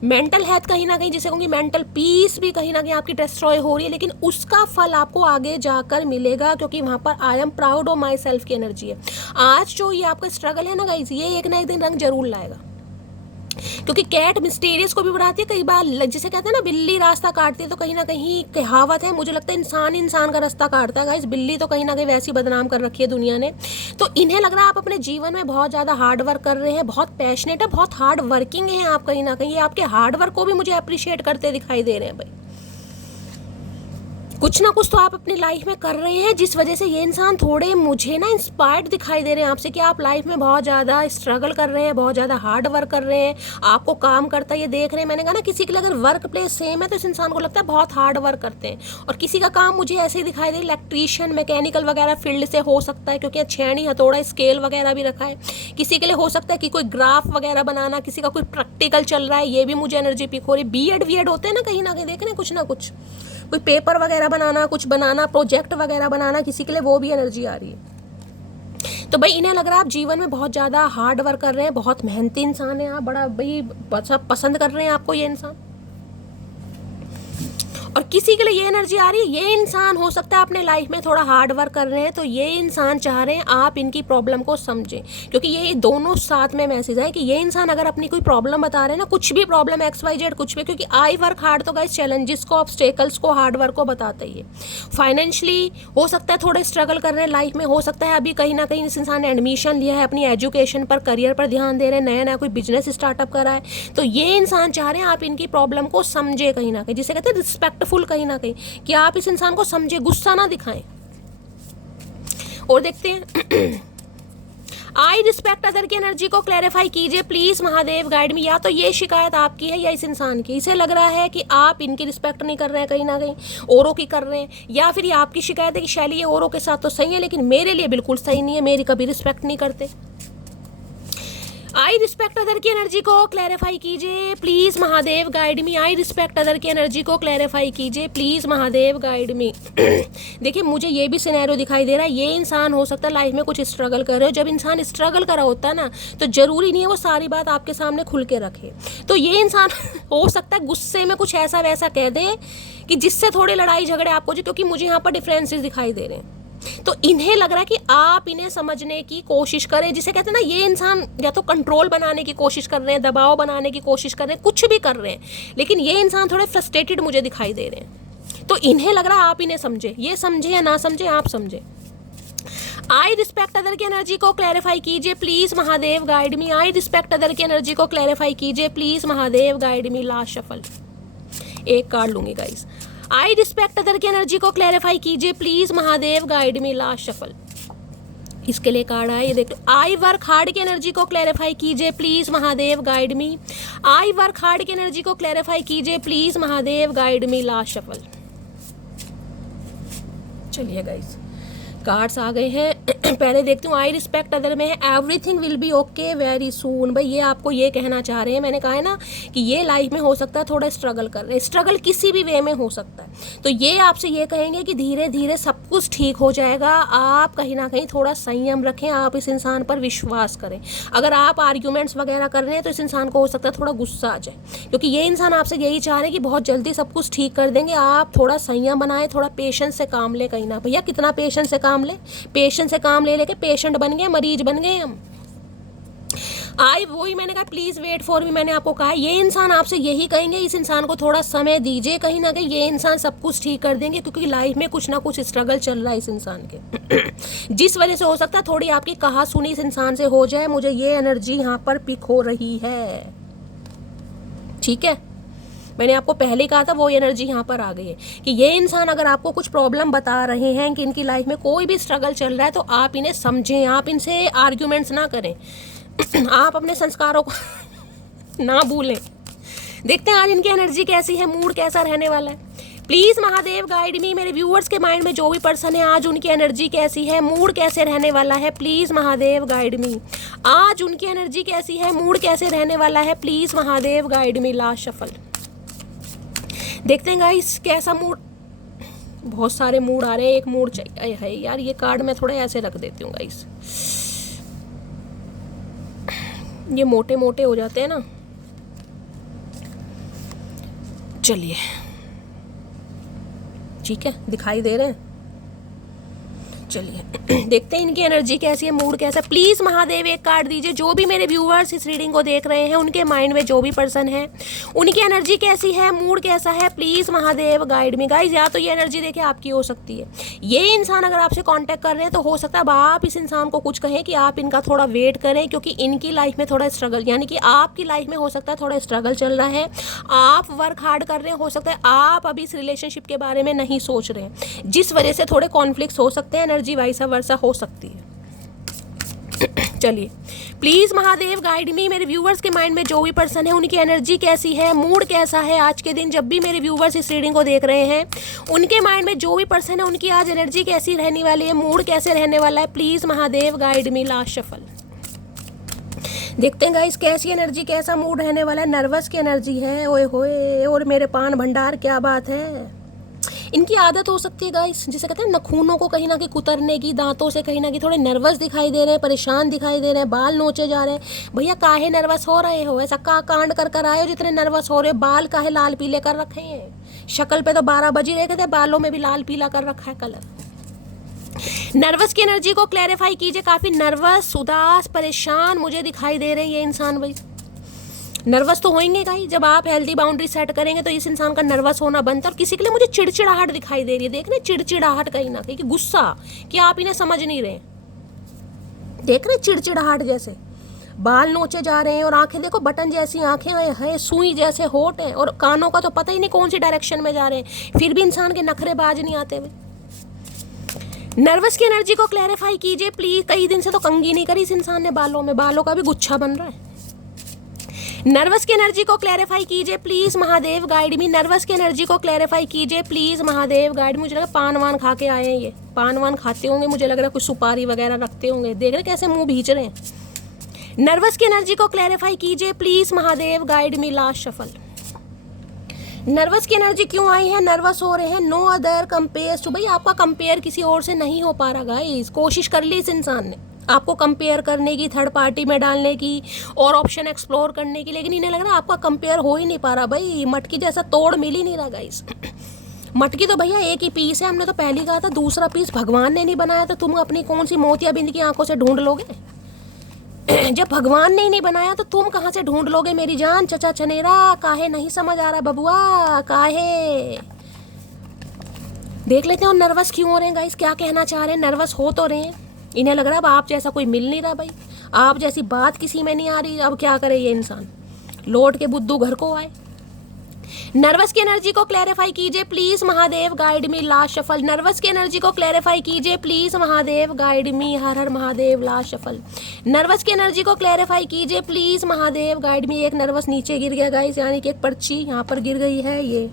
मेंटल हेल्थ कहीं ना कहीं, जिसे कहूँगी मेंटल पीस भी कहीं ना कहीं आपकी डिस्ट्रॉय हो रही है। लेकिन उसका फल आपको आगे जाकर मिलेगा, क्योंकि वहाँ पर आई am proud of my self की एनर्जी है। आज जो ये आपका स्ट्रगल है ना गाइस, ये एक ना एक दिन रंग जरूर लाएगा, क्योंकि कैट मिस्टीरियस को भी बढ़ाती है। कई बार जिसे कहते हैं ना बिल्ली रास्ता काटती है, तो कहीं ना कहीं कहावत है, मुझे लगता है इंसान इंसान का रास्ता काटता है गाइस, बिल्ली तो कहीं ना कहीं वैसी बदनाम कर रखी है दुनिया ने। तो इन्हें लग रहा है आप अपने जीवन में बहुत ज़्यादा हार्ड वर्क कर रहे हैं, बहुत पैशनेट है, बहुत हार्ड वर्किंग है आप कहीं ना कहीं। ये आपके हार्ड वर्क को भी मुझे अप्रिशिएट करते दिखाई दे रहे हैं भाई। कुछ ना कुछ तो आप अपनी लाइफ में कर रहे हैं, जिस वजह से ये इंसान थोड़े मुझे ना इंस्पायर्ड दिखाई दे रहे हैं आपसे, कि आप लाइफ में बहुत ज़्यादा स्ट्रगल कर रहे हैं, बहुत ज़्यादा हार्ड वर्क कर रहे हैं, आपको काम करता है ये देख रहे हैं। मैंने कहा ना किसी के लिए अगर वर्क प्लेस सेम है तो इस इंसान को लगता है बहुत हार्ड वर्क करते हैं। और किसी का काम मुझे ऐसे ही दिखाई दे, इलेक्ट्रीशियन, मैकेनिकल वगैरह फील्ड से हो सकता है, क्योंकि छेनी हथौड़ा स्केल वगैरह भी रखा है। किसी के लिए हो सकता है कि कोई ग्राफ वगैरह बनाना, किसी का कोई प्रैक्टिकल चल रहा है, ये भी मुझे एनर्जी पिक हो रही है। बीएड होते हैं ना कहीं देख रहे हैं कुछ ना कुछ, कोई पेपर वगैरह बनाना, कुछ बनाना, प्रोजेक्ट वगैरह बनाना, किसी के लिए वो भी एनर्जी आ रही है। तो भाई इन्हें लग रहा है आप जीवन में बहुत ज़्यादा हार्ड वर्क कर रहे हैं, बहुत मेहनती इंसान है आप, बड़ा भाई सब पसंद कर रहे हैं आपको ये इंसान। और किसी के लिए ये एनर्जी आ रही है, ये इंसान हो सकता है अपने लाइफ में थोड़ा हार्ड वर्क कर रहे हैं, तो ये इंसान चाह रहे हैं आप इनकी प्रॉब्लम को समझें, क्योंकि ये दोनों साथ में मैसेज है कि ये इंसान अगर अपनी कोई प्रॉब्लम बता रहे हैं ना, कुछ भी प्रॉब्लम XYZ कुछ भी, क्योंकि आई वर्क हार्ड तो गाइस चैलेंजेस को, ऑब्स्टेकल्स को, हार्ड वर्क को बताता ही है। फाइनेंशियली हो सकता है थोड़े स्ट्रगल कर रहे हैं लाइफ में, हो सकता है अभी कहीं ना कहीं इस इंसान ने एडमिशन लिया है, अपनी एजुकेशन पर, करियर पर ध्यान दे रहे हैं, नया नया कोई बिजनेस स्टार्टअप करा है, तो ये इंसान चाह रहे हैं आप इनकी प्रॉब्लम को समझे कहीं ना कहीं, जिसे कहते हैं रिस्पेक्टफुल कहीं ना कहीं, कि आप इस इंसान को समझे, गुस्सा ना दिखाएं। और देखते हैं आई रिस्पेक्ट अदर की एनर्जी को क्लैरिफाई कीजिए प्लीज महादेव गाइड मी। या तो ये शिकायत आपकी है या इस इंसान की, इसे लग रहा है कि आप इनकी रिस्पेक्ट नहीं कर रहे हैं, कहीं ना कहीं औरों की कर रहे हैं, या फिर ये आपकी शिकायत है कि शैली ये औरों के साथ तो सही है लेकिन मेरे लिए बिल्कुल सही नहीं है, मेरी कभी रिस्पेक्ट नहीं करते। आई रिस्पेक्ट अदर की एनर्जी को क्लैरिफाई कीजिए please Mahadev guide me. I respect other की एनर्जी को क्लैरिफाई कीजिए प्लीज महादेव गाइड मी। देखिए मुझे ये भी सिनेरियो दिखाई दे रहा है, ये इंसान हो सकता है लाइफ में कुछ स्ट्रगल कर रहे हो, जब इंसान स्ट्रगल कर रहा होता है ना, तो जरूरी नहीं है वो सारी बात आपके सामने खुल के रखे, तो ये इंसान हो सकता है गुस्से में कुछ ऐसा वैसा कह दे कि जिससे थोड़ी लड़ाई झगड़े आपको, क्योंकि मुझे यहाँ पर डिफरेंसेस दिखाई दे रहे हैं, तो इन्हें लग रहा है कि आप इन्हें समझने की कोशिश करें, जिसे कहते हैं ना, ये इंसान या तो कंट्रोल बनाने की कोशिश कर रहे हैं, दबाव बनाने की कोशिश कर रहे हैं, कुछ भी कर रहे हैं, लेकिन ये इंसान थोड़े फ्रस्ट्रेटेड मुझे दिखाई दे रहे हैं, तो इन्हें लग रहा है आप इन्हें समझे, ये समझे या ना समझे आप समझे। आई रिस्पेक्ट अदर की एनर्जी को क्लैरिफाई कीजिए please Mahadev guide me. I respect other की एनर्जी को क्लैरिफाई कीजिए please Mahadev guide me. Last shuffle एक कार्ड लूंगी गाइस। आई रिस्पेक्ट अदर की एनर्जी को क्लैरिफाई कीजिए please Mahadev guide me. Last shuffle इसके लिए कार्ड आया, ये देख लो। आई वर्क हार्ड की एनर्जी को क्लैरिफाई कीजिए please Mahadev guide me. I work hard की एनर्जी को क्लैरिफाई कीजिए please Mahadev guide me. Last shuffle. चलिए गाइस कार्ड्स आ गए हैं, पहले देखती हूँ। आई रिस्पेक्ट अदर में है everything will be okay very soon. भाई ये आपको ये कहना चाह रहे हैं, मैंने कहा है ना कि ये लाइफ में हो सकता है थोड़ा स्ट्रगल कर रहे हैं, स्ट्रगल किसी भी वे में हो सकता है, तो ये आपसे ये कहेंगे कि धीरे धीरे सब कुछ ठीक हो जाएगा, आप कहीं ना कहीं थोड़ा संयम रखें, आप इस इंसान पर विश्वास करें। अगर आप आर्ग्यूमेंट्स वगैरह कर रहे हैं तो इस इंसान को हो सकता है थोड़ा गुस्सा आ जाए, क्योंकि ये इंसान आपसे यही चाह रहे हैं कि बहुत जल्दी सब कुछ ठीक कर देंगे, आप थोड़ा संयम बनाएं, थोड़ा पेशेंस से काम ले। कहीं ना भैया कितना पेशेंस से काम ले, पेशेंस से काम ले लेके पेशेंट बन गए, मरीज बन गए हम। आई वही मैंने कहा प्लीज वेट फॉर मी, मैंने आपको कहा ये इंसान आपसे यही कहेंगे, इस इंसान को थोड़ा समय दीजिए, कहीं ना कहीं ये इंसान सब कुछ ठीक कर देंगे, क्योंकि लाइफ में कुछ ना कुछ स्ट्रगल चल रहा है इस इंसान के जिस वजह से हो सकता है थोड़ी आपकी कहा सुनी इस इंसान से हो जाए। मुझे ये एनर्जी यहाँ पर पिक हो रही है, ठीक है, मैंने आपको पहले कहा था वो एनर्जी यहाँ पर आ गई है कि ये इंसान अगर आपको कुछ प्रॉब्लम बता रहे हैं कि इनकी लाइफ में कोई भी स्ट्रगल चल रहा है, तो आप इन्हें समझें, आप इनसे आर्ग्यूमेंट्स ना करें आप अपने संस्कारों को ना भूलें। देखते हैं आज इनकी एनर्जी कैसी है, मूड कैसा रहने वाला है। प्लीज महादेव गाइड मी। मेरे व्यूअर्स के माइंड में जो भी पर्सन है आज उनकी एनर्जी कैसी है, मूड कैसे रहने वाला है, प्लीज महादेव गाइड मी। आज उनकी एनर्जी कैसी है, मूड कैसे रहने वाला है, please Mahadev guide me. Last shuffle देखते हैं गाइस कैसा मूड, बहुत सारे मूड आ रहे हैं, एक मूड चाहिए है यार, ये कार्ड मैं थोड़ा ऐसे रख देती हूँ गाइस, ये मोटे मोटे हो जाते हैं ना। चलिए ठीक है, दिखाई दे रहे हैं, चलिए देखते हैं इनकी एनर्जी कैसी है, मूड कैसा है। प्लीज महादेव एक कार्ड दीजिए, जो भी मेरे व्यूअर्स इस रीडिंग को देख रहे हैं उनके माइंड में जो भी पर्सन है उनकी एनर्जी कैसी है, मूड कैसा है, please Mahadev guide me. Guys या तो ये एनर्जी देखिए आपकी हो सकती है, ये इंसान अगर आपसे कांटेक्ट कर रहे हैं तो हो सकता है अब आप इस इंसान को कुछ कहें कि आप इनका थोड़ा वेट करें, क्योंकि इनकी लाइफ में थोड़ा स्ट्रगल, यानी कि आपकी लाइफ में हो सकता है थोड़ा स्ट्रगल चल रहा है, आप वर्क हार्ड कर रहे हैं, हो सकता है आप अभी इस रिलेशनशिप के बारे में नहीं सोच रहे हैं, जिस वजह से थोड़े कॉन्फ्लिक्ट्स हो सकते हैं, एनर्जी वाइसा वर्सा हो सकती है। चलिए प्लीज महादेव गाइड मी। मेरे व्यूवर्स के माइंड में जो भी पर्सन है उनकी एनर्जी कैसी है, मूड कैसा है आज के दिन, जब भी मेरे व्यूवर्स इस रीडिंग को देख रहे हैं उनके माइंड में जो भी पर्सन है उनकी आज एनर्जी कैसी रहने वाली है, मूड कैसे रहने वाला है, please Mahadev guide me. Last shuffle देखते हैं गाइस कैसी एनर्जी, कैसा मूड रहने वाला है। नर्वस की एनर्जी है, ओए होए, और मेरे पान भंडार क्या बात है। इनकी आदत हो सकती है गाइस, जिसे कहते हैं नखूनों को कहीं ना कहीं कुतरने की, दांतों से कहीं ना कहीं थोड़े नर्वस दिखाई दे रहे हैं, परेशान दिखाई दे रहे हैं, बाल नोचे जा रहे हैं। भैया काहे नर्वस हो रहे हो, ऐसा का कांड कर कर आए हो जितने नर्वस हो रहे हो, बाल काहे लाल पीले कर रखे हैं, शक्ल पे तो 12 बज ही रहे थे, बालों में भी लाल पीला कर रखा है कलर। नर्वस की एनर्जी को क्लैरिफाई कीजिए। काफी नर्वस, उदास, परेशान मुझे दिखाई दे रहे हैं ये इंसान। भाई नर्वस तो होंगे का ही, जब आप हेल्दी बाउंड्री सेट करेंगे तो इस इंसान का नर्वस होना बनता है। और किसी के लिए मुझे चिड़चिड़ाहट दिखाई दे रही है, देख रहे चिड़चिड़ाहट कहीं ना कहीं, कि गुस्सा कि आप इन्हें समझ नहीं रहे, देख रहे चिड़चिड़ाहट जैसे, बाल नोचे जा रहे हैं और आंखें देखो बटन जैसी आंखें है, सुई जैसे होठ हैं, और कानों का तो पता ही नहीं कौन सी डायरेक्शन में जा रहे हैं, फिर भी इंसान के नखरे बाज नहीं आते हुए। नर्वस की एनर्जी को क्लैरिफाई कीजिए प्लीज। कई दिन से तो कंघी नहीं करी इस इंसान ने, बालों में बालों का भी गुच्छा बन रहा है। नर्वस की एनर्जी को क्लैरिफाई कीजिए please, Mahadev guide me. Nervous की एनर्जी को क्लैरिफाई कीजिए प्लीज, महादेव गाइड। मुझे लगा पान वान खा के आए हैं ये, पान वान खाते होंगे, मुझे लग रहा है कुछ सुपारी वगैरह रखते होंगे, देख रहे कैसे मुंह भींच रहे हैं। नर्वस की एनर्जी को क्लैरिफाई कीजिए please, Mahadev guide me. Last shuffle. Nervous की एनर्जी क्यों आई है? नर्वस हो रहे हैं। No other compare to. भाई आपका कंपेयर किसी और से नहीं हो पा रहा गाइस। कोशिश कर ली इस इंसान ने आपको कंपेयर करने की, थर्ड पार्टी में डालने की और ऑप्शन एक्सप्लोर करने की, लेकिन इन्हें लग रहा है आपका कंपेयर हो ही नहीं पा रहा। भाई मटकी जैसा तोड़ मिल ही नहीं रहा गाइस। मटकी तो भैया एक ही पीस है, हमने तो पहले कहा था दूसरा पीस भगवान ने नहीं बनाया, तो तुम अपनी कौन सी मोतियाबिंद की आंखों से ढूंढ लोगे? जब भगवान ने ही नहीं बनाया तो तुम कहाँ से ढूंढ लोगे मेरी जान? चचा चनेरा काहे नहीं समझ आ रहा बबुआ, काहे? देख लेते हैं नर्वस क्यों हो रहे हैं गाइस, क्या कहना चाह रहे हैं। नर्वस हो तो रहे हैं, इन्हें लग रहा है अब आप जैसा कोई मिल नहीं रहा। भाई आप जैसी बात किसी में नहीं आ रही, अब क्या करे ये इंसान, लौट के बुद्धू घर को आए। नर्वस की एनर्जी को क्लैरिफाई कीजिए please, Mahadev guide me. Last shuffle. Nervous की एनर्जी को क्लैरिफाई कीजिए प्लीज, महादेव गाइड मी। हर हर महादेव। Last shuffle. नर्वस की एनर्जी को क्लैरिफाई कीजिए प्लीज, महादेव गाइड मी। एक नर्वस नीचे गिर गया गाइस, यानी कि एक पर्ची यहाँ पर गिर गई है। ये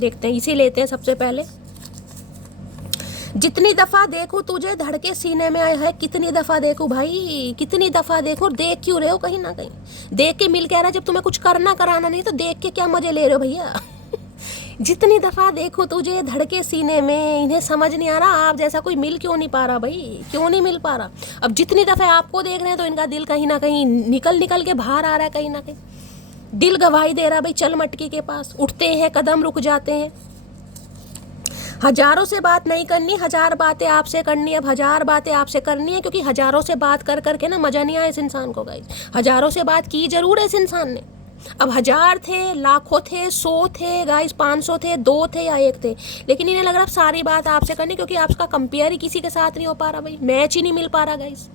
देखते हैं, इसे लेते हैं सबसे पहले। जितनी दफा देखूं तुझे धड़के सीने में आया है। कितनी दफा देखूं भाई, कितनी दफा देखूं? देख क्यों रहे हो कहीं ना कहीं? देख के मिल कह रहा, जब तुम्हें कुछ करना कराना नहीं तो देख के क्या मजे ले रहे हो भैया? जितनी दफा देखो तुझे धड़के सीने में, इन्हें समझ नहीं आ रहा आप जैसा कोई मिल क्यों नहीं पा रहा भाई, क्यों नहीं मिल पा रहा? अब जितनी दफे आपको देख रहे हैं तो इनका दिल कहीं ना कहीं निकल निकल के बाहर आ रहा है, कहीं ना कहीं दिल गवाही दे रहा भाई चल मटकी के पास। उठते हैं कदम रुक जाते हैं। हजारों से बात नहीं करनी, 1000 बातें आपसे करनी। अब 1000 बातें आपसे करनी है, क्योंकि हजारों से बात कर करके ना मजा नहीं आया इस इंसान को गाइस। हजारों से बात की जरूर है इस इंसान ने। अब 1000 थे, लाखों थे, 100 थे गाइस, 500 थे, 2 थे या 1 थे, लेकिन इन्हें लग रहा है सारी बात आपसे करनी, क्योंकि आपका कंपेयर ही किसी के साथ नहीं हो पा रहा भाई, मैच ही नहीं मिल पा रहा गाइस,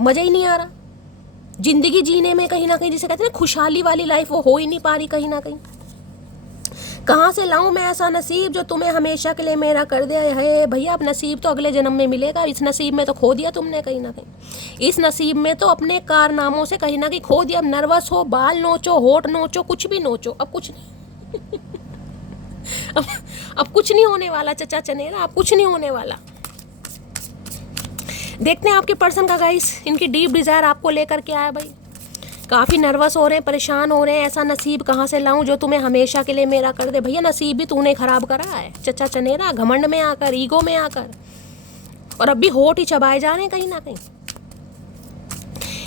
मजा ही नहीं आ रहा जिंदगी जीने में। कहीं ना कहीं जिसे कहते हैं खुशहाली वाली लाइफ, वो हो ही नहीं पा रही कहीं ना कहीं। कहाँ से लाऊं मैं ऐसा नसीब जो तुम्हें हमेशा के लिए मेरा कर दे है? भैया अब नसीब तो अगले जन्म में मिलेगा, इस नसीब में तो खो दिया तुमने कहीं ना कहीं। इस नसीब में तो अपने कारनामों से कहीं ना कहीं खो दिया। अब नर्वस हो, बाल नोचो, होठ नोचो, कुछ भी नोचो, अब कुछ नहीं अब कुछ नहीं होने वाला चचा चनेरा, अब कुछ नहीं होने वाला। देखते हैं आपके पर्सन का गाइस, इनकी डीप डिजायर आपको लेकर के आया भाई। काफ़ी नर्वस हो रहे हैं, परेशान हो रहे हैं। ऐसा नसीब कहाँ से लाऊं जो तुम्हें हमेशा के लिए मेरा कर दे? भैया नसीब भी तूने खराब करा है चचा चनेरा, घमंड में आकर, ईगो में आकर, और अब भी होठ ही चबाए जा रहे हैं कहीं ना कहीं।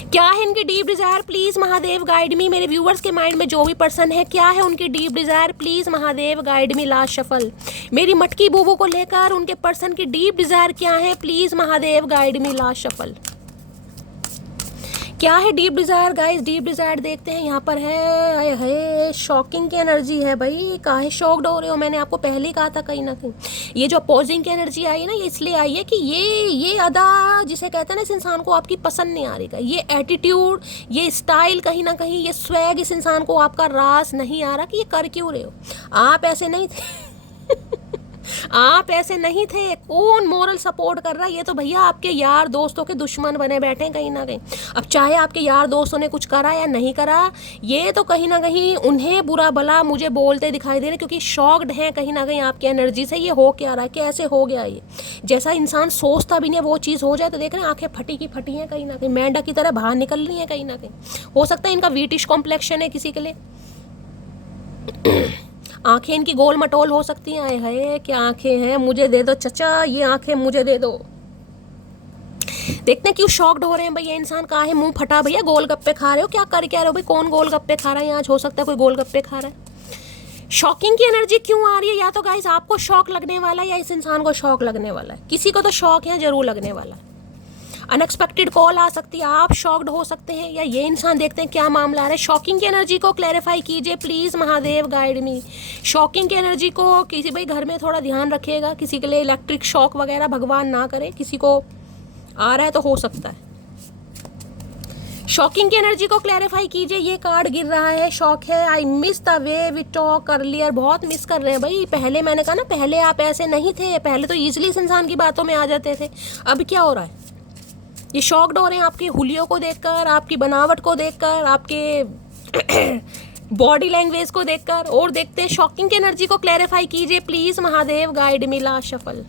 क्या है इनकी deep Dzire please Mahadev guide मी। मेरे व्यूअर्स के माइंड में जो भी पर्सन है, क्या है उनकी deep Dzire please Mahadev guide me. Last shuffle. मेरी मटकी बूबू को लेकर उनके पर्सन की डीप डिजायर क्या है please Mahadev guide me. Last shuffle. क्या है deep Dzire guys? Deep Dzire देखते हैं। यहाँ पर है शॉकिंग की एनर्जी है भाई। काहे शॉक्ड हो रहे हो? मैंने आपको पहले ही कहा था कहीं ना कहीं ये जो अपोजिंग की एनर्जी आई है ना, ये इसलिए आई है कि ये अदा जिसे कहते हैं ना, इस इंसान को आपकी पसंद नहीं आ रही है। ये एटीट्यूड, ये स्टाइल, कहीं ना कहीं ये स्वैग इस इंसान को आपका रास नहीं आ रहा कि ये कर क्यों रहे हो। आप ऐसे नहीं थे आप ऐसे नहीं थे। कौन मोरल सपोर्ट कर रहा है? ये तो भैया आपके यार दोस्तों के दुश्मन बने बैठे हैं कहीं ना कहीं। अब चाहे आपके यार दोस्तों ने कुछ करा या नहीं करा, ये तो कहीं ना कहीं उन्हें बुरा भला मुझे बोलते दिखाई दे रहे, क्योंकि शॉक्ड हैं कहीं ना कहीं आपकी एनर्जी से। ये हो क्या रहा है, कैसे हो गया ये? जैसा इंसान सोचता भी नहीं वो चीज़ हो जाए, तो देख रहे हैं आंखें फटी की फटी हैं कहीं ना कहीं, मेंढक की तरह बाहर निकल रही हैं कहीं ना कहीं। हो सकता है इनका वीटिश कॉम्प्लेक्शन है किसी के लिए। आंखें इनकी गोल मटोल हो सकती हैं। आए हाय क्या आंखें हैं, मुझे दे दो चचा, ये आंखें मुझे दे दो। देखते हैं क्यों शॉक्ड हो रहे हैं भैया इंसान। कहाँ है मुंह फटा भैया? गोलगप्पे खा रहे हो? क्या कर क्या रहे हो भाई? कौन गोलगप्पे खा रहा है? आज हो सकता है कोई गोलगप्पे खा रहा है। शॉकिंग की एनर्जी क्यों आ रही है? या तो गाइस आपको शॉक लगने वाला है या इस इंसान को शॉक लगने वाला है। किसी को तो शॉक है जरूर लगने वाला है। अनएक्सपेक्टेड कॉल आ सकती है, आप शॉक्ड हो सकते हैं, या ये इंसान देखते हैं क्या मामला आ रहा है। शॉकिंग की एनर्जी को क्लैरिफाई कीजिए please, Mahadev guide me. Shocking की एनर्जी को किसी भाई घर में थोड़ा ध्यान रखिएगा, किसी के लिए इलेक्ट्रिक शॉक वगैरह भगवान ना करे, किसी को आ रहा है तो हो सकता है। शॉकिंग की एनर्जी को क्लैरिफाई कीजिए। ये कार्ड गिर रहा है, शॉक है। I miss the way we talk earlier. बहुत मिस कर रहे हैं भाई। पहले मैंने कहा ना, पहले आप ऐसे नहीं थे, पहले तो ईजिली इस इंसान की बातों में आ जाते थे। अब क्या हो रहा है? ये शॉक्ड हो रहे हैं आपके हुलियों को देखकर, आपकी बनावट को देखकर, आपके बॉडी लैंग्वेज को देखकर। और देखते हैं शॉकिंग की एनर्जी को क्लैरिफाई कीजिए please, Mahadev guide me. Last shuffle.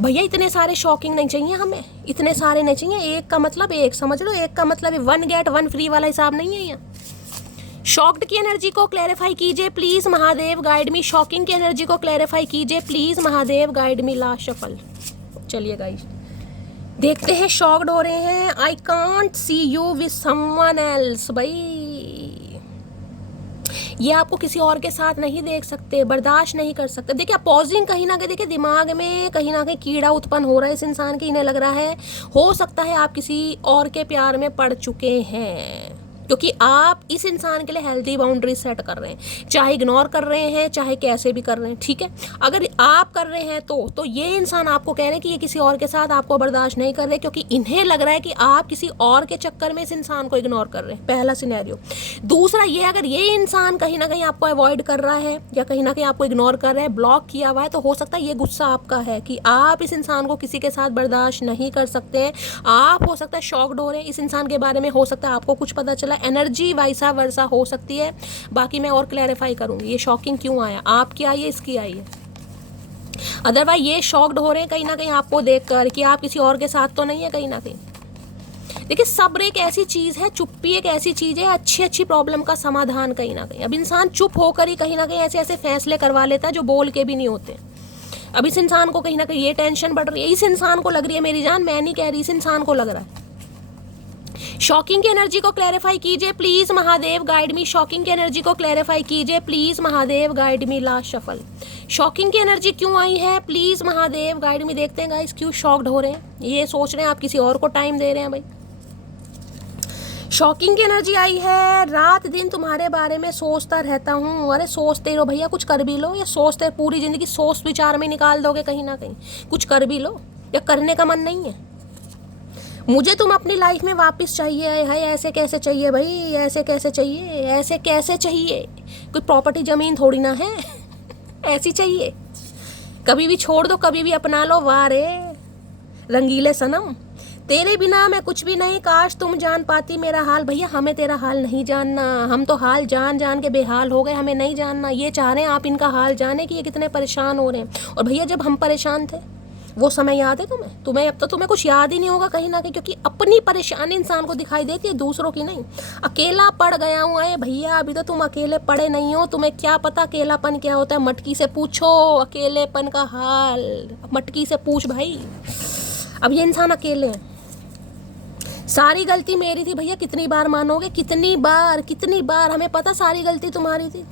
भैया इतने सारे शॉकिंग नहीं चाहिए हमें, इतने सारे नहीं चाहिए। एक का मतलब एक, समझ लो, एक का मतलब 1 गेट 1 फ्री वाला हिसाब नहीं है यहाँ। शॉक्ड की एनर्जी को क्लैरिफाई कीजिए please, Mahadev guide me. Shocking की एनर्जी को क्लैरिफाई कीजिए please, Mahadev guide me. Last shuffle. चलिए गाइस देखते हैं। शॉक्ड हो रहे हैं। I can't see you with someone else. भाई ये आपको किसी और के साथ नहीं देख सकते, बर्दाश्त नहीं कर सकते। देखिए पॉजिंग कहीं ना कहीं, देखिए दिमाग में कहीं ना कहीं कीड़ा उत्पन्न हो रहा है इस इंसान के। इन्हें लग रहा है हो सकता है आप किसी और के प्यार में पड़ चुके हैं, क्योंकि आप इस इंसान के लिए हेल्दी बाउंड्री सेट कर रहे हैं, चाहे इग्नोर कर रहे हैं चाहे कैसे भी कर रहे हैं, ठीक है। अगर आप कर रहे हैं तो ये इंसान आपको कह रहे हैं कि ये किसी और के साथ आपको बर्दाश्त नहीं कर रहे, क्योंकि इन्हें लग रहा है कि आप किसी और के चक्कर में इस इंसान को इग्नोर कर रहे हैं। पहला सिनेरियो। दूसरा ये, अगर ये इंसान कहीं ना कहीं आपको अवॉइड कर रहा है या कहीं ना कहीं आपको इग्नोर कर रहा है, ब्लॉक किया हुआ है, तो हो सकता है ये गुस्सा आपका है कि आप इस इंसान को किसी के साथ बर्दाश्त नहीं कर सकते हैं। आप हो सकता है शॉक्ड हो रहे हैं इस इंसान के बारे में, हो सकता है आपको कुछ पता चला, एनर्जी वैसा वर्षा हो सकती है। बाकी मैं और क्लैरिफाई करूंगी ये शॉकिंग क्यों आया, आपकी आई है, इसकी आई है। अदरवाइज ये शॉक्ड हो रहे हैं कहीं ना कहीं आपको देखकर कि आप किसी और के साथ तो नहीं है कहीं ना कहीं। देखिए सब्र एक ऐसी चीज है, चुप्पी एक ऐसी चीज है, अच्छी अच्छी प्रॉब्लम का समाधान कहीं ना कहीं। अब इंसान चुप होकर ही कहीं ना कहीं ऐसे ऐसे फैसले करवा लेता है जो बोल के भी नहीं होते। अब इस इंसान को कहीं ना कहीं ये टेंशन बढ़ रही है, इस इंसान को लग रही है, मेरी जान मैं नहीं कह रही, इस इंसान को लग रहा है। शॉकिंग की एनर्जी को क्लैरिफाई कीजिए please, Mahadev guide me. Shocking की एनर्जी को क्लैरिफाई कीजिए please, Mahadev guide me. Last shuffle. Shocking की एनर्जी क्यों आई है प्लीज, महादेव गाइड मी। देखते हैं गाइस क्यों शॉक्ड हो रहे हैं। ये सोच रहे हैं आप किसी और को टाइम दे रहे हैं भाई। शॉकिंग की एनर्जी आई है। रात दिन तुम्हारे बारे में सोचता रहता हूँ। अरे सोचते रहो भैया, कुछ कर भी लो। या सोचते पूरी जिंदगी सोच विचार में निकाल दोगे कहीं ना कहीं, कुछ कर भी लो। या करने का मन नहीं है। मुझे तुम अपनी लाइफ में वापस चाहिए है। ऐसे कैसे चाहिए भाई, ऐसे कैसे चाहिए, ऐसे कैसे चाहिए? कोई प्रॉपर्टी जमीन थोड़ी ना है ऐसी चाहिए। कभी भी छोड़ दो, कभी भी अपना लो। वाह रे रंगीले सनम, तेरे बिना मैं कुछ भी नहीं, काश तुम जान पाती मेरा हाल। भैया हमें तेरा हाल नहीं जानना, हम तो हाल जान जान के बेहाल हो गए, हमें नहीं जानना। ये चाह रहे हैं आप इनका हाल जाने कि ये कितने परेशान हो रहे हैं। और भैया जब हम परेशान थे वो समय याद है तुम्हें? अब तो तुम्हें कुछ याद ही नहीं होगा कहीं ना कहीं, क्योंकि अपनी परेशानी इंसान को दिखाई देती है, दूसरों की नहीं। अकेला पड़ गया हूँ। अरे भैया अभी तो तुम अकेले पड़े नहीं हो, तुम्हें क्या पता अकेलापन क्या होता है। मटकी से पूछो अकेलेपन का हाल, मटकी से पूछ भाई। अब ये इंसान अकेले हैं। सारी गलती मेरी थी भैया, कितनी बार मानोगे, कितनी बार हमें पता सारी गलती तुम्हारी थी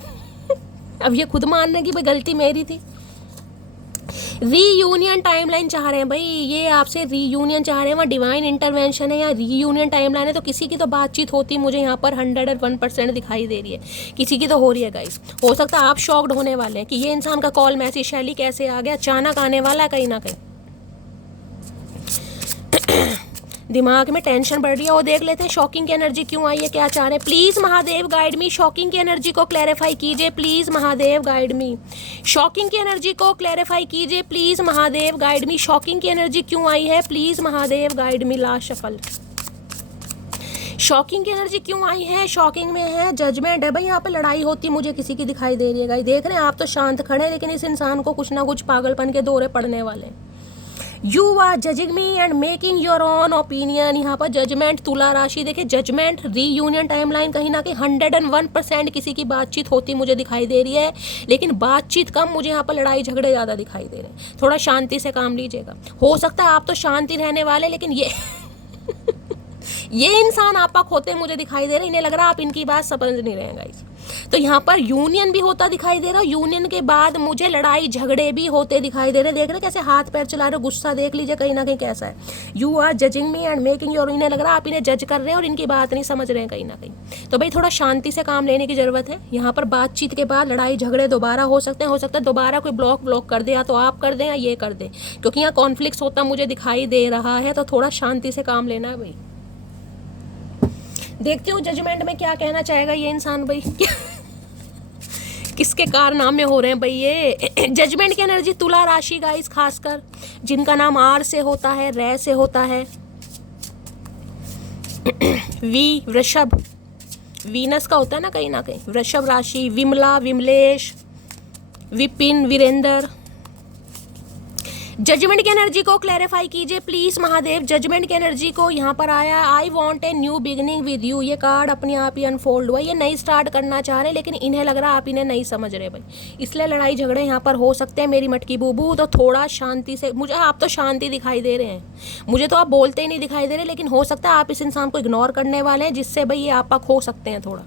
अब ये खुद मान रहे कि भाई गलती मेरी थी। रीयूनियन टाइमलाइन चाह रहे हैं भाई, ये आपसे रीयूनियन चाह रहे हैं। वहाँ डिवाइन इंटरवेंशन है या रीयूनियन टाइमलाइन है, तो किसी की तो बातचीत होती मुझे यहाँ पर 101% दिखाई दे रही है, किसी की तो हो रही है गाइस। हो सकता है आप शॉक्ड होने वाले हैं कि ये इंसान का कॉल मैसेज शैली कैसे आ गया, अचानक आने वाला है कहीं ना कहीं। दिमाग में टेंशन बढ़ रही है। वो देख लेते हैं शॉकिंग की एनर्जी क्यों आई है, क्या चाह रहे हैं। Please Mahadev guide me. Shocking की एनर्जी को क्लैरिफाई कीजिए please, Mahadev guide me. Shocking की एनर्जी को क्लैरिफाई कीजिए please, Mahadev guide me. Shocking की एनर्जी क्यों आई है please, Mahadev guide me. Last shuffle. Shocking की एनर्जी क्यों आई है? शॉकिंग में है जजमेंट है भाई। यहाँ पे लड़ाई होती मुझे किसी की दिखाई दे रही है गाइस। देख रहे हैं आप तो शांत खड़े हैं, लेकिन इस इंसान को कुछ ना कुछ पागलपन के दौरे पड़ने वाले हैं। You are judging me and making your own opinion. यहाँ पर जजमेंट, तुला राशि। देखिए जजमेंट, रीयूनियन टाइमलाइन, कहीं ना कहीं 101% किसी की बातचीत होती मुझे दिखाई दे रही है, लेकिन बातचीत कम, मुझे यहाँ पर लड़ाई झगड़े ज़्यादा दिखाई दे रहे हैं। थोड़ा शांति से काम लीजिएगा। हो सकता है आप तो शांति रहने वाले, लेकिन ये ये इंसान आपा खोते मुझे दिखाई दे रहे हैं। इन्हें लग रहा है आप इनकी बात समझ नहीं रहे हैं गाइस। तो यहाँ पर यूनियन भी होता दिखाई दे रहा है, यूनियन के बाद मुझे लड़ाई झगड़े भी होते दिखाई दे रहे हैं। देख रहे कैसे हाथ पैर चला रहे हो, गुस्सा देख लीजिए कहीं ना कहीं कैसा है। You are judging me and making your, इन्हें लग रहा है आप इन्हें जज कर रहे हैं और इनकी बात नहीं समझ रहे हैं कहीं ना कहीं। तो भाई थोड़ा शांति से काम लेने की जरूरत है। यहाँ पर बातचीत के बाद लड़ाई झगड़े दोबारा हो सकते हैं, हो सकता है दोबारा कोई ब्लॉक कर दे, या तो आप कर दें या ये कर दें, क्योंकि यहाँ कॉन्फ्लिक्ट होता मुझे दिखाई दे रहा है। तो थोड़ा शांति से काम लेना है भाई। देखती हूँ जजमेंट में क्या कहना चाहेगा ये इंसान भाई। किसके कारनामे हो रहे हैं भाई ये। जजमेंट की एनर्जी तुला राशि गाइस, खासकर जिनका नाम आर से होता है, रे से होता है। वी वृषभ, वीनस का होता है ना कहीं ना कहीं। वृषभ राशि, विमला, विमलेश, विपिन, वीरेंद्र। जजमेंट की एनर्जी को क्लैरिफाई कीजिए प्लीज महादेव। जजमेंट की एनर्जी को यहाँ पर आया, I want a new beginning with you. ये कार्ड अपने आप ही अनफोल्ड हुआ, ये नई स्टार्ट करना चाह रहे हैं, लेकिन इन्हें लग रहा है आप इन्हें नहीं समझ रहे भाई, इसलिए लड़ाई झगड़े यहाँ पर हो सकते हैं मेरी मटकी बूबू। तो थोड़ा शांति से, मुझे आप तो शांति दिखाई दे रहे हैं, मुझे तो आप बोलते ही नहीं दिखाई दे रहे, लेकिन हो सकता है आप इस इंसान को इग्नोर करने वाले हैं, जिससे भाई ये आपा खो सकते हैं थोड़ा।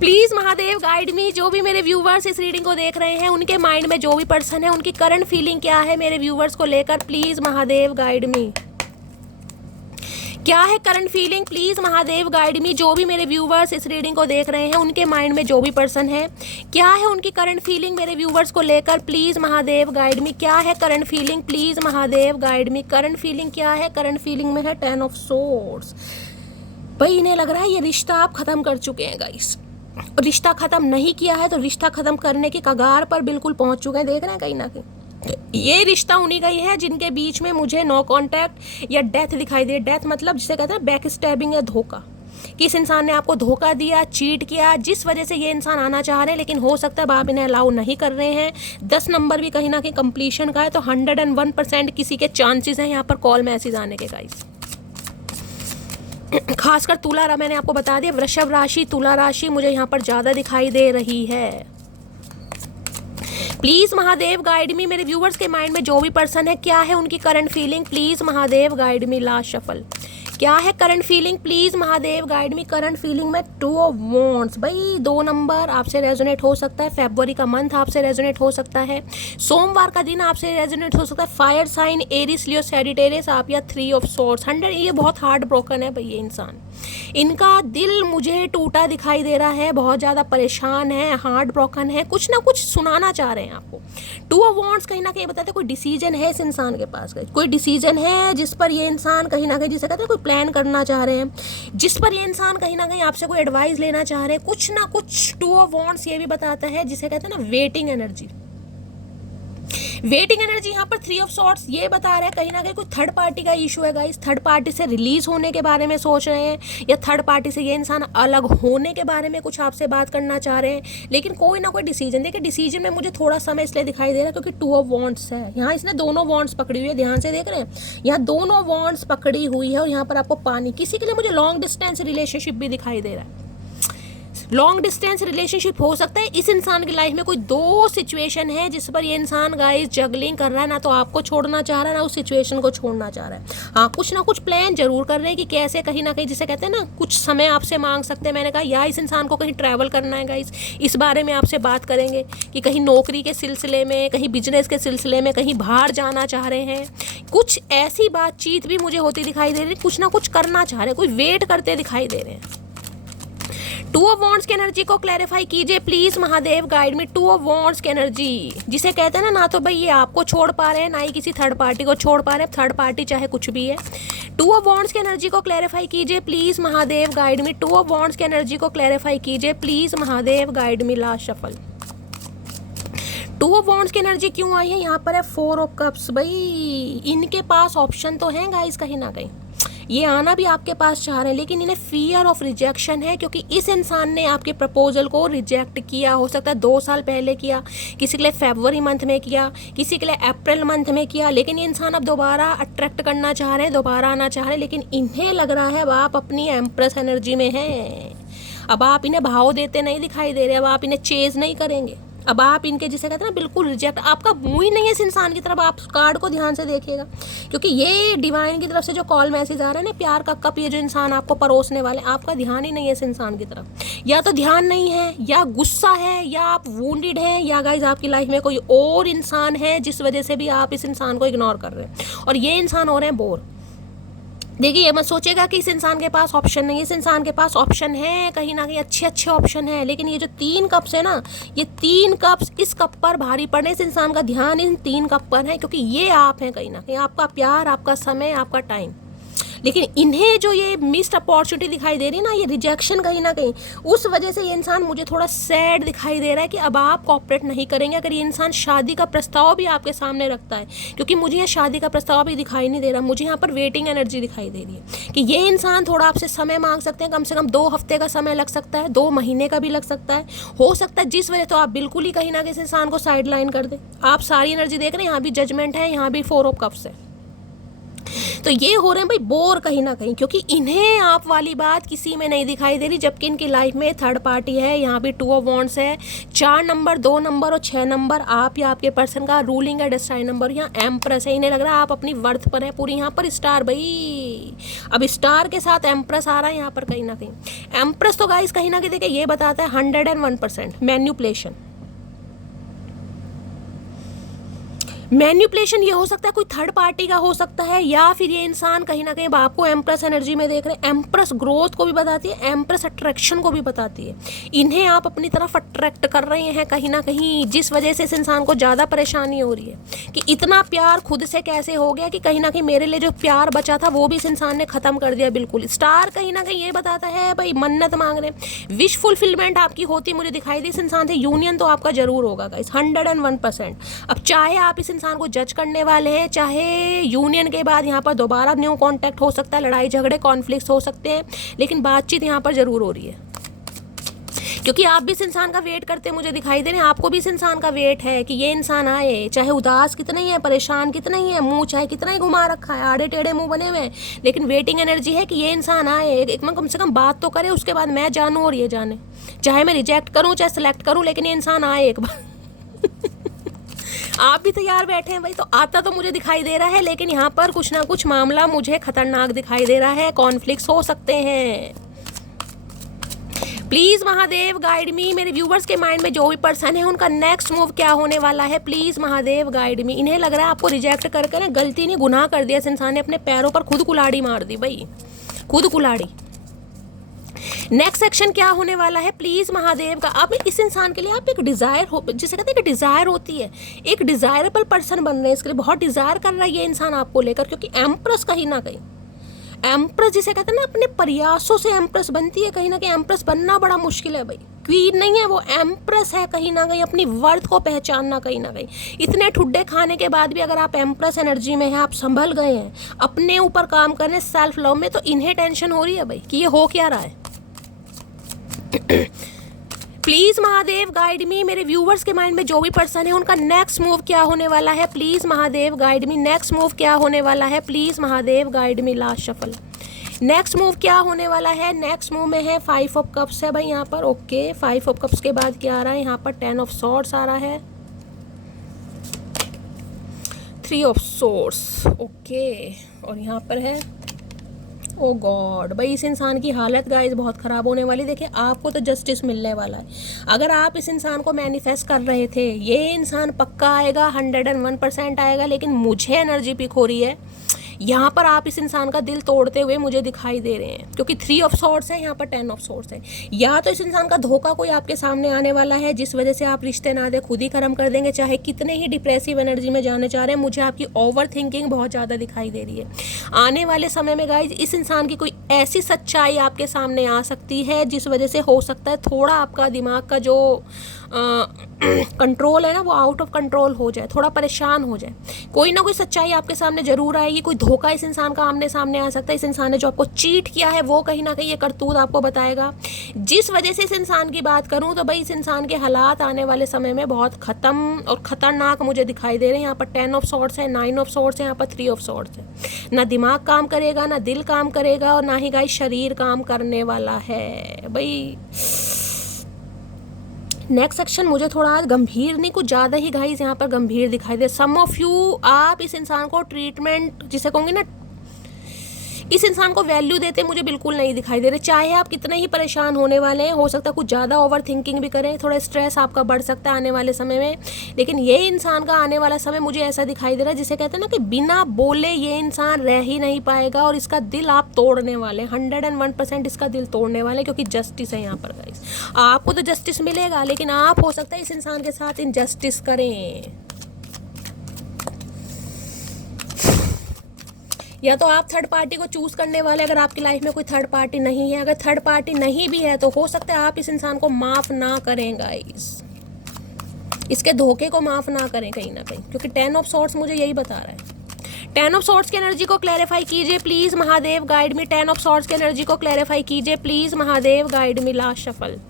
Please Mahadev guide me. जो भी मेरे व्यूवर्स इस रीडिंग को देख रहे हैं, उनके माइंड में जो भी पर्सन है, उनकी करंट फीलिंग क्या है मेरे व्यूवर्स को लेकर, प्लीज महादेव गाइड मी। क्या है current feeling, please Mahadev guide me. जो भी मेरे व्यूवर्स इस रीडिंग को देख रहे हैं, उनके माइंड में जो भी पर्सन है, क्या है उनकी करंट फीलिंग मेरे व्यूवर्स को लेकर, प्लीज महादेव गाइड मी। क्या है current feeling, please Mahadev guide me. Current feeling क्या है, करंट फीलिंग में है 10 ऑफ सोर्ड्स। भाई इन्हें लग रहा है ये रिश्ता आप खत्म कर चुके हैं गाइस। रिश्ता खत्म नहीं किया है तो रिश्ता खत्म करने की कगार पर बिल्कुल पहुंच चुके हैं। देख रहे हैं कहीं ना कहीं ये रिश्ता उन्हीं का ही है जिनके बीच में मुझे नो कांटेक्ट या डेथ दिखाई दे। डेथ मतलब जिसे कहते हैं बैक स्टैबिंग या धोखा, कि इस इंसान ने आपको धोखा दिया, चीट किया, जिस वजह से ये इंसान आना चाह रहे हैं, लेकिन हो सकता है आप इन्हें अलाउ नहीं कर रहे हैं। 10 नंबर भी कहीं ना कहीं कंप्लीशन का है, तो 101% किसी के चांसेस हैं यहाँ पर कॉल मैसेज आने के गाइस। खासकर तुला, मैंने आपको बता दिया वृषभ राशि, तुला राशि मुझे यहाँ पर ज्यादा दिखाई दे रही है। प्लीज महादेव गाइड मी। मेरे व्यूवर्स के माइंड में जो भी पर्सन है, क्या है उनकी current feeling, please Mahadev guide me. Last shuffle, क्या है current feeling, please Mahadev guide me. Current feeling में 2 ऑफ वॉन्ड्स। भाई 2 नंबर आपसे रेजोनेट हो सकता है, फरवरी का मंथ आपसे रेजोनेट हो सकता है, सोमवार का दिन आपसे रेजोनेट हो सकता है, fire sign Aries Leo Sagittarius आप, या 3 ऑफ सोर्ड्स 100। ये बहुत हार्ट ब्रोकन है भाई ये इंसान, इनका दिल मुझे टूटा दिखाई दे रहा है, बहुत ज़्यादा परेशान है, हार्ट ब्रोकन है, कुछ ना कुछ सुनाना चाह रहे हैं आपको। 2 ऑफ वॉन्ड्स कहीं ना कहीं बताते हैं कोई डिसीजन है इस इंसान के पास, कोई डिसीजन है जिस पर ये इंसान कहीं ना कहीं, जिसे कहते हैं कोई प्लान करना चाह रहे हैं, जिस पर ये इंसान कहीं ना कहीं आपसे कोई एडवाइस लेना चाह रहे हैं, कुछ ना कुछ। 2 ऑफ वॉन्ड्स ये भी बताता है जिसे कहते हैं ना वेटिंग एनर्जी। वेटिंग एनर्जी यहाँ पर 3 ऑफ सॉर्ट्स ये बता रहा है कहीं ना कहीं कोई थर्ड पार्टी का इशू है गाइस। थर्ड पार्टी से रिलीज होने के बारे में सोच रहे हैं, या थर्ड पार्टी से ये इंसान अलग होने के बारे में कुछ आपसे बात करना चाह रहे हैं, लेकिन कोई ना कोई डिसीजन। देखिए डिसीजन में मुझे थोड़ा समय इसलिए दिखाई दे रहा है क्योंकि 2 ऑफ वॉन्ड्स है यहाँ, इसने दोनों वॉन्ड्स पकड़ी हुई है, ध्यान से देख रहे हैं, यहाँ दोनों वॉन्ड्स पकड़ी हुई है, और यहाँ पर आपको पानी, किसी के लिए मुझे लॉन्ग डिस्टेंस रिलेशनशिप भी दिखाई दे रहा है। लॉन्ग डिस्टेंस रिलेशनशिप हो सकता है इस इंसान की लाइफ में। कोई 2 सिचुएशन है जिस पर ये इंसान गाइस जगलिंग कर रहा है, ना तो आपको छोड़ना चाह रहा है, ना उस सिचुएशन को छोड़ना चाह रहा है। हाँ कुछ ना कुछ प्लान जरूर कर रहे हैं कि कैसे कहीं ना कहीं, जिसे कहते हैं ना कुछ समय आपसे मांग सकते हैं। मैंने कहा या इस इंसान को कहीं ट्रैवल करना है गाइस, इस बारे में आपसे बात करेंगे कि कहीं नौकरी के सिलसिले में, कहीं बिजनेस के सिलसिले में, कहीं बाहर जाना चाह रहे हैं। कुछ ऐसी बातचीत भी मुझे होती दिखाई दे रही है, कुछ ना कुछ करना चाह रहे हैं, कोई वेट करते दिखाई दे रहे हैं। 2 ऑफ वॉन्ड्स की एनर्जी को क्लैरिफाई कीजिए प्लीज महादेव गाइड में। 2 ऑफ वॉन्ड्स की एनर्जी जिसे कहते हैं ना तो भाई ये आपको छोड़ पा रहे हैं, ना ही किसी थर्ड पार्टी को छोड़ पा रहे हैं, थर्ड पार्टी चाहे कुछ भी है। 2 ऑफ वॉन्ड्स की एनर्जी को क्लैरिफाई कीजिए प्लीज महादेव गाइड में। 2 ऑफ वॉन्ड्स की एनर्जी को क्लैरिफाई कीजिए प्लीज महादेव गाइड में। लास्ट शफल, 2 ऑफ वॉन्ड्स की एनर्जी क्यों आई है यहाँ पर है 4 ऑफ कप्स। भाई इनके पास ऑप्शन तो हैं गाइस, कहीं ना कहीं ये आना भी आपके पास चाह रहे हैं, लेकिन इन्हें फियर ऑफ रिजेक्शन है, क्योंकि इस इंसान ने आपके प्रपोजल को रिजेक्ट किया। हो सकता है 2 साल पहले किया, किसी के लिए फरवरी मंथ में किया, किसी के लिए अप्रैल मंथ में किया, लेकिन ये इंसान अब दोबारा अट्रैक्ट करना चाह रहे हैं, दोबारा आना चाह रहे हैं, लेकिन इन्हें लग रहा है अब आप अपनी एम्प्रेस एनर्जी में हैं। अब आप इन्हें भाव देते नहीं दिखाई दे रहे, अब आप इन्हें चेज नहीं करेंगे, अब आप इनके जिसे कहते हैं ना बिल्कुल रिजेक्ट, आपका मुंह ही नहीं है इस इंसान की तरफ। आप कार्ड को ध्यान से देखिएगा, क्योंकि ये डिवाइन की तरफ से जो कॉल मैसेज आ रहा है ना, प्यार का कप ये जो इंसान आपको परोसने वाले, आपका ध्यान ही नहीं है इस इंसान की तरफ। या तो ध्यान नहीं है, या गुस्सा है, या आप वूंडेड हैं, या गाइज आपकी लाइफ में कोई और इंसान है जिस वजह से भी आप इस इंसान को इग्नोर कर रहे हैं, और ये इंसान हो रहे हैं बोर। देखिए, ये मत सोचेगा कि इस इंसान के पास ऑप्शन नहीं है, इस इंसान के पास ऑप्शन है, कहीं ना कहीं अच्छे अच्छे ऑप्शन है, लेकिन ये जो 3 कप्स है ना, ये 3 कप्स इस कप पर भारी पड़ने, इस इंसान का ध्यान इन 3 कप पर है, क्योंकि ये आप हैं कहीं ना कहीं, आपका प्यार, आपका समय, आपका टाइम। लेकिन इन्हें जो ये मिस्ड अपॉर्चुनिटी दिखाई दे रही है ना, ये रिजेक्शन कहीं ना कहीं, उस वजह से ये इंसान मुझे थोड़ा सैड दिखाई दे रहा है कि अब आप कॉपरेट नहीं करेंगे। अगर ये इंसान शादी का प्रस्ताव भी आपके सामने रखता है, क्योंकि मुझे यहाँ शादी का प्रस्ताव भी दिखाई नहीं दे रहा, मुझे यहाँ पर वेटिंग एनर्जी दिखाई दे रही है कि ये इंसान थोड़ा आपसे समय मांग सकते हैं, कम से कम 2 हफ्ते का समय लग सकता है, 2 महीने का भी लग सकता है, हो सकता है जिस वजह तो आप बिल्कुल ही कहीं ना कहीं इस इंसान को साइड लाइन कर दें। आप सारी एनर्जी देख रहे हैं, यहाँ भी जजमेंट है, यहाँ भी 4 ऑफ कप्स है, तो ये हो रहे हैं भाई बोर कहीं ना कहीं, क्योंकि इन्हें आप वाली बात किसी में नहीं दिखाई दे रही, जबकि इनकी लाइफ में थर्ड पार्टी है, यहाँ भी 2 ऑफ वॉन्ड्स है, 4 नंबर, 2 नंबर और 6 नंबर, आप या आपके पर्सन का रूलिंग है डेस्टाइन नंबर, यहाँ एम्प्रेस है। इन्हें लग रहा है आप अपनी वर्थ पर है पूरी, यहाँ पर स्टार भाई, अब स्टार के साथ एम्प्रेस आ रहा है यहाँ पर कहीं ना कहीं। एम्प्रेस तो गाइस कहीं ना कहीं देखिए ये बताता है 101% मैन्युपुलेशन। ये हो सकता है कोई थर्ड पार्टी का हो सकता है, या फिर ये इंसान कहीं ना कहीं आपको एम्प्रेस एनर्जी में देख रहे हैं। एम्प्रेस ग्रोथ को भी बताती है, एम्प्रेस अट्रैक्शन को भी बताती है। इन्हें आप अपनी तरफ अट्रैक्ट कर रहे हैं कहीं ना कहीं, जिस वजह से इस इंसान को ज़्यादा परेशानी हो रही है कि इतना प्यार खुद से कैसे हो गया, कि कहीं ना कहीं मेरे लिए जो प्यार बचा था वो भी इस इंसान ने ख़त्म कर दिया बिल्कुल। स्टार कहीं ना कहीं ये बताता है भाई मन्नत मांग रहे हैं, विश फुलफिलमेंट आपकी होती मुझे दिखाई दी इस इंसान से, यूनियन तो आपका जरूर होगा गाइस 101%। अब चाहे आप इस इंसान को जज करने वाले हैं, चाहे यूनियन के बाद यहाँ पर दोबारा न्यू कांटेक्ट हो सकता है, लड़ाई झगड़े कॉन्फ्लिक्ट्स हो सकते हैं, लेकिन बातचीत यहाँ पर जरूर हो रही है, क्योंकि आप भी इस इंसान का वेट करते मुझे दिखाई दे रहे हैं। आपको भी इस इंसान का वेट है कि ये इंसान आए, चाहे उदास कितना ही है, परेशान कितना ही है, मुंह चाहे कितना ही घुमा रखा है, आड़े टेढ़े मुंह बने हुए हैं, लेकिन वेटिंग एनर्जी है कि ये इंसान आए, एक कम से कम बात तो करे, उसके बाद मैं जानूँ और ये जाने, चाहे मैं रिजेक्ट करूँ चाहे सेलेक्ट करूँ, लेकिन ये इंसान आए एक बार। आप भी तैयार बैठे हैं भाई, तो आता तो मुझे दिखाई दे रहा है, लेकिन यहाँ पर कुछ ना कुछ मामला मुझे खतरनाक दिखाई दे रहा है, कॉन्फ्लिक्ट्स हो सकते हैं। प्लीज़ महादेव गाइड मी, मेरे व्यूवर्स के माइंड में जो भी पर्सन है उनका नेक्स्ट मूव क्या होने वाला है, प्लीज़ महादेव गाइड मी। इन्हें लग रहा है आपको रिजेक्ट करके ना गलती नहीं गुनाह कर दिया इस इंसान ने, अपने पैरों पर खुद कुल्हाड़ी मार दी भाई, खुद कुल्हाड़ी। नेक्स्ट सेक्शन क्या होने वाला है प्लीज महादेव का। आप इस इंसान के लिए आप एक डिजायर हो, जिसे कहते हैं कि डिजायर होती है, एक डिजायरेबल पर्सन बन रहे हैं, इसके लिए बहुत डिजायर कर रहा है ये इंसान आपको लेकर, क्योंकि एम्प्रेस कहीं ना कहीं, एम्प्रेस जिसे कहते हैं ना अपने प्रयासों से एम्प्रेस बनती है, कहीं ना कहीं एम्प्रेस बनना बड़ा मुश्किल है भाई, क्वीन नहीं है वो, एम्प्रेस है कहीं ना कहीं, अपनी वर्थ को पहचानना कहीं ना कहीं। इतने ठुड्डे खाने के बाद भी अगर आप एम्प्रेस एनर्जी में हैं, आप संभल गए हैं, अपने ऊपर काम कर रहे हैं सेल्फ लव में, तो इन्हें टेंशन हो रही है भाई कि ये हो क्या रहा है। प्लीज महादेव गाइड मी, मेरे व्यूवर्स के माइंड में जो भी पर्सन है उनका नेक्स्ट मूव क्या होने वाला है, please Mahadev guide me, next move क्या होने वाला है, please Mahadev guide me. Last shuffle, next move क्या होने वाला है, नेक्स्ट मूव में है 5 ऑफ कप्स है भाई यहाँ पर, ओके 5 ऑफ कप्स के बाद क्या आ रहा है यहाँ पर, 10 ऑफ सॉर्ड्स आ रहा है, 3 ऑफ सॉर्ड्स, ओके, और यहाँ पर है ओ गॉड। भाई इस इंसान की हालत गाइस बहुत ख़राब होने वाली। देखिए आपको तो जस्टिस मिलने वाला है, अगर आप इस इंसान को मैनिफेस्ट कर रहे थे, ये इंसान पक्का आएगा, 101% आएगा, लेकिन मुझे एनर्जी पिक हो रही है यहाँ पर आप इस इंसान का दिल तोड़ते हुए मुझे दिखाई दे रहे हैं, क्योंकि 3 ऑफ सॉर्ड्स है यहाँ पर, 10 ऑफ सॉर्ड्स है। या तो इस इंसान का धोखा कोई आपके सामने आने वाला है, जिस वजह से आप रिश्ते नाते खुद ही खत्म कर देंगे, चाहे कितने ही डिप्रेसिव एनर्जी में जाने चाह रहे हैं। मुझे आपकी ओवर थिंकिंग बहुत ज़्यादा दिखाई दे रही है। आने वाले समय में गाइज इस इंसान की कोई ऐसी सच्चाई आपके सामने आ सकती है जिस वजह से हो सकता है थोड़ा आपका दिमाग का जो कंट्रोल है ना वो आउट ऑफ कंट्रोल हो जाए, थोड़ा परेशान हो जाए। कोई ना कोई सच्चाई आपके सामने जरूर आएगी, कोई धोखा इस इंसान का आमने सामने आ सकता है। इस इंसान ने जो आपको चीट किया है वो कहीं ना कहीं ये करतूत आपको बताएगा। जिस वजह से इस इंसान की बात करूं तो भाई इस इंसान के हालात आने वाले समय में बहुत ख़त्म और ख़तरनाक मुझे दिखाई दे रहे हैं। यहाँ पर 10 ऑफ सॉर्ड्स है, 9 ऑफ सॉर्ड्स है, यहाँ पर 3 ऑफ सॉर्ड्स है। ना दिमाग काम करेगा, ना दिल काम करेगा, और ना ही गाइस शरीर काम करने वाला है। भाई नेक्स्ट सेक्शन मुझे थोड़ा गंभीर नहीं, कुछ ज़्यादा ही गाइस यहाँ पर गंभीर दिखाई दे। सम ऑफ यू, आप इस इंसान को ट्रीटमेंट जिसे कहूँगी ना, इस इंसान को वैल्यू देते मुझे बिल्कुल नहीं दिखाई दे रहे। चाहे आप कितने ही परेशान होने वाले हैं, हो सकता है कुछ ज़्यादा ओवर थिंकिंग भी करें, थोड़ा स्ट्रेस आपका बढ़ सकता है आने वाले समय में, लेकिन ये इंसान का आने वाला समय मुझे ऐसा दिखाई दे रहा है जिसे कहते हैं ना कि बिना बोले ये इंसान रह ही नहीं पाएगा और इसका दिल आप तोड़ने वाले, 101% इसका दिल तोड़ने वाले, क्योंकि जस्टिस है यहाँ पर गाइस। आपको तो जस्टिस मिलेगा, लेकिन आप हो सकता है इस इंसान के साथ इनजस्टिस करें, या तो आप थर्ड पार्टी को चूज करने वाले, अगर आपकी लाइफ में कोई थर्ड पार्टी नहीं है, अगर थर्ड पार्टी नहीं भी है तो हो सकता है आप इस इंसान को माफ ना करें गाइस, इसके धोखे को माफ ना करें कहीं ना कहीं, क्योंकि 10 ऑफ सॉर्ड्स मुझे यही बता रहा है। 10 ऑफ सॉर्ड्स की एनर्जी को क्लैरिफाई कीजिए please Mahadev, guide me. 10 of swords की एनर्जी को क्लैरिफाई कीजिए please Mahadev, guide me. Last shuffle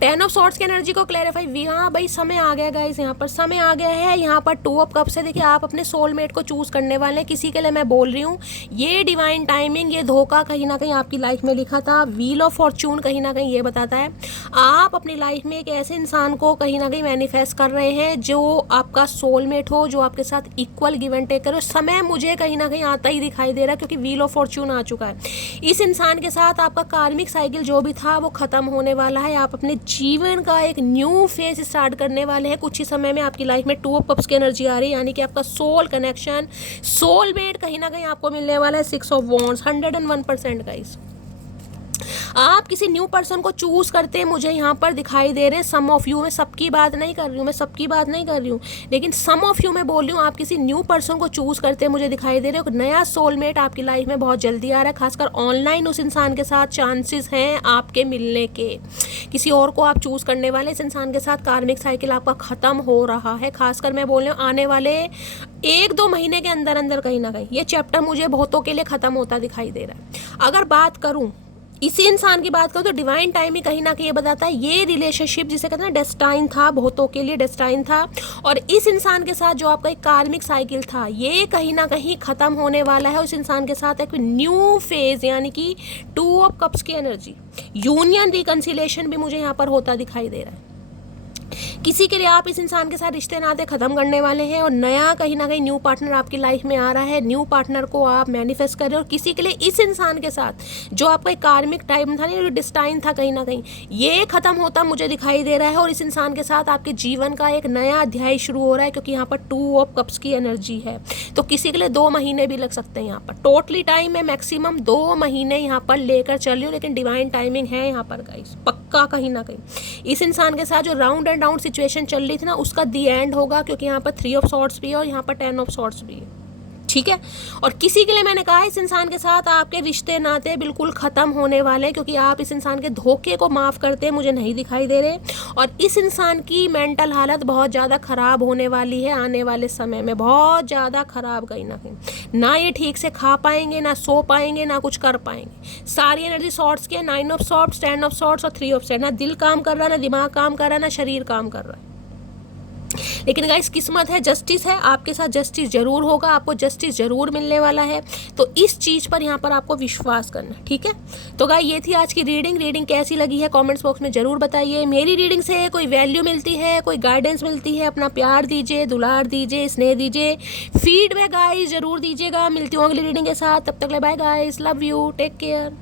10 of swords की एनर्जी को क्लैरिफाई। हाँ भाई, समय आ गया गाइस, यहाँ पर समय आ गया है। यहाँ पर 2 ऑफ कप्स है। देखिए, आप अपने सोलमेट को चूज करने वाले हैं, किसी के लिए मैं बोल रही हूँ। ये डिवाइन टाइमिंग, ये धोखा कहीं ना कहीं आपकी लाइफ में लिखा था। व्हील ऑफ फॉर्चून कहीं ना कहीं ये बताता है आप अपनी लाइफ में एक ऐसे इंसान को कहीं ना कहीं मैनिफेस्ट कर रहे हैं जो आपका सोलमेट हो, जो आपके साथ इक्वल गिव एंड टेक करे। समय मुझे कहीं ना कहीं आता ही दिखाई दे रहा है, क्योंकि व्हील ऑफ फॉर्चून आ चुका है। इस इंसान के साथ आपका कार्मिक साइकिल जो भी था वो खत्म होने वाला है। आप अपने जीवन का एक न्यू फेज स्टार्ट करने वाले हैं। कुछ ही समय में आपकी लाइफ में 2 ऑफ कप्स की एनर्जी आ रही है, यानी कि आपका सोल कनेक्शन, सोलमेट कहीं ना कहीं आपको मिलने वाला है। 6 ऑफ वॉन्ड्स, 101% गाइस। आप किसी न्यू पर्सन को चूज करते हैं मुझे यहाँ पर दिखाई दे रहे हैं। सम ऑफ यू, मैं सबकी बात नहीं कर रही हूँ, मैं सबकी बात नहीं कर रही हूँ, लेकिन सम ऑफ यू मैं बोल रही हूँ। आप किसी न्यू पर्सन को चूज करते हैं मुझे दिखाई दे रहे हो। नया सोलमेट आपकी लाइफ में बहुत जल्दी आ रहा है। खासकर ऑनलाइन उस इंसान के साथ चांसेस हैं आपके मिलने के। किसी और को आप चूज करने वाले, इस इंसान के साथ कार्मिक साइकिल आपका खत्म हो रहा है। खासकर मैं बोल रही हूँ आने वाले 1-2 महीने के अंदर अंदर कहीं ना कहीं ये चैप्टर मुझे बहुतों के लिए खत्म होता दिखाई दे रहा है। अगर बात करूँ इसी इंसान की बात करो तो डिवाइन टाइम ही कहीं ना कहीं ये बताता है ये रिलेशनशिप जिसे कहते हैं डेस्टाइन था, बहुतों के लिए डेस्टाइन था। और इस इंसान के साथ जो आपका एक कार्मिक साइकिल था ये कहीं ना कहीं खत्म होने वाला है। उस इंसान के साथ एक न्यू फेज, यानी कि 2 ऑफ कप्स की एनर्जी, यूनियन, रिकंसिलेशन भी मुझे यहाँ पर होता दिखाई दे रहा है। किसी के लिए आप इस इंसान के साथ रिश्ते नाते खत्म करने वाले हैं और नया कहीं ना कहीं न्यू पार्टनर आपकी लाइफ में आ रहा है। न्यू पार्टनर को आप मैनिफेस्ट कर रहे हो। और किसी के लिए इस इंसान के साथ जो आपका एक कार्मिक टाइम था, नहीं डिस्टाइन था, कहीं ना कहीं ये खत्म होता मुझे दिखाई दे रहा है। और इस इंसान के साथ आपके जीवन का एक नया अध्याय शुरू हो रहा है, क्योंकि यहाँ पर 2 ऑफ कप्स की एनर्जी है। तो किसी के लिए 2 महीने भी लग सकते हैं। यहाँ पर टोटली टाइम है मैक्सिमम 2 महीने यहाँ पर लेकर चल रही हूँ, लेकिन डिवाइन टाइमिंग है यहाँ पर गाइस, पक्का कहीं ना कहीं। इस इंसान के साथ जो राउंड एंड राउंड सिचुएशन चल रही थी ना, उसका दी एंड होगा, क्योंकि यहाँ पर 3 ऑफ सॉर्ड्स भी है और यहाँ पर 10 ऑफ सॉर्ड्स भी है। ठीक है, और किसी के लिए मैंने कहा इस इंसान के साथ आपके रिश्ते नाते बिल्कुल खत्म होने वाले हैं, क्योंकि आप इस इंसान के धोखे को माफ करते हैं मुझे नहीं दिखाई दे रहे। और इस इंसान की मेंटल हालत बहुत ज़्यादा खराब होने वाली है आने वाले समय में, बहुत ज़्यादा खराब। कहीं ना कहीं ना ये ठीक से खा पाएंगे, ना सो पाएंगे, ना कुछ कर पाएंगे। सारी एनर्जी सॉर्ट्स की है, 9 ऑफ सॉर्ट्स, 10 ऑफ सॉर्ट्स और 3 ऑफ सॉर्ट्स। ना दिल काम कर रहा है, ना दिमाग काम कर रहा है, ना शरीर काम कर रहा है। लेकिन गाइस किस्मत है, जस्टिस है, आपके साथ जस्टिस जरूर होगा, आपको जस्टिस जरूर मिलने वाला है। तो इस चीज़ पर यहाँ पर आपको विश्वास करना, ठीक है। तो गाइस ये थी आज की रीडिंग कैसी लगी है कमेंट्स बॉक्स में ज़रूर बताइए। मेरी रीडिंग से कोई वैल्यू मिलती है, कोई गाइडेंस मिलती है, अपना प्यार दीजिए, दुलार दीजिए, स्नेह दीजिए, फीडबैक गाइस ज़रूर दीजिएगा। मिलती हूँ अगली रीडिंग के साथ, तब तक ले bye guys, love you, take care.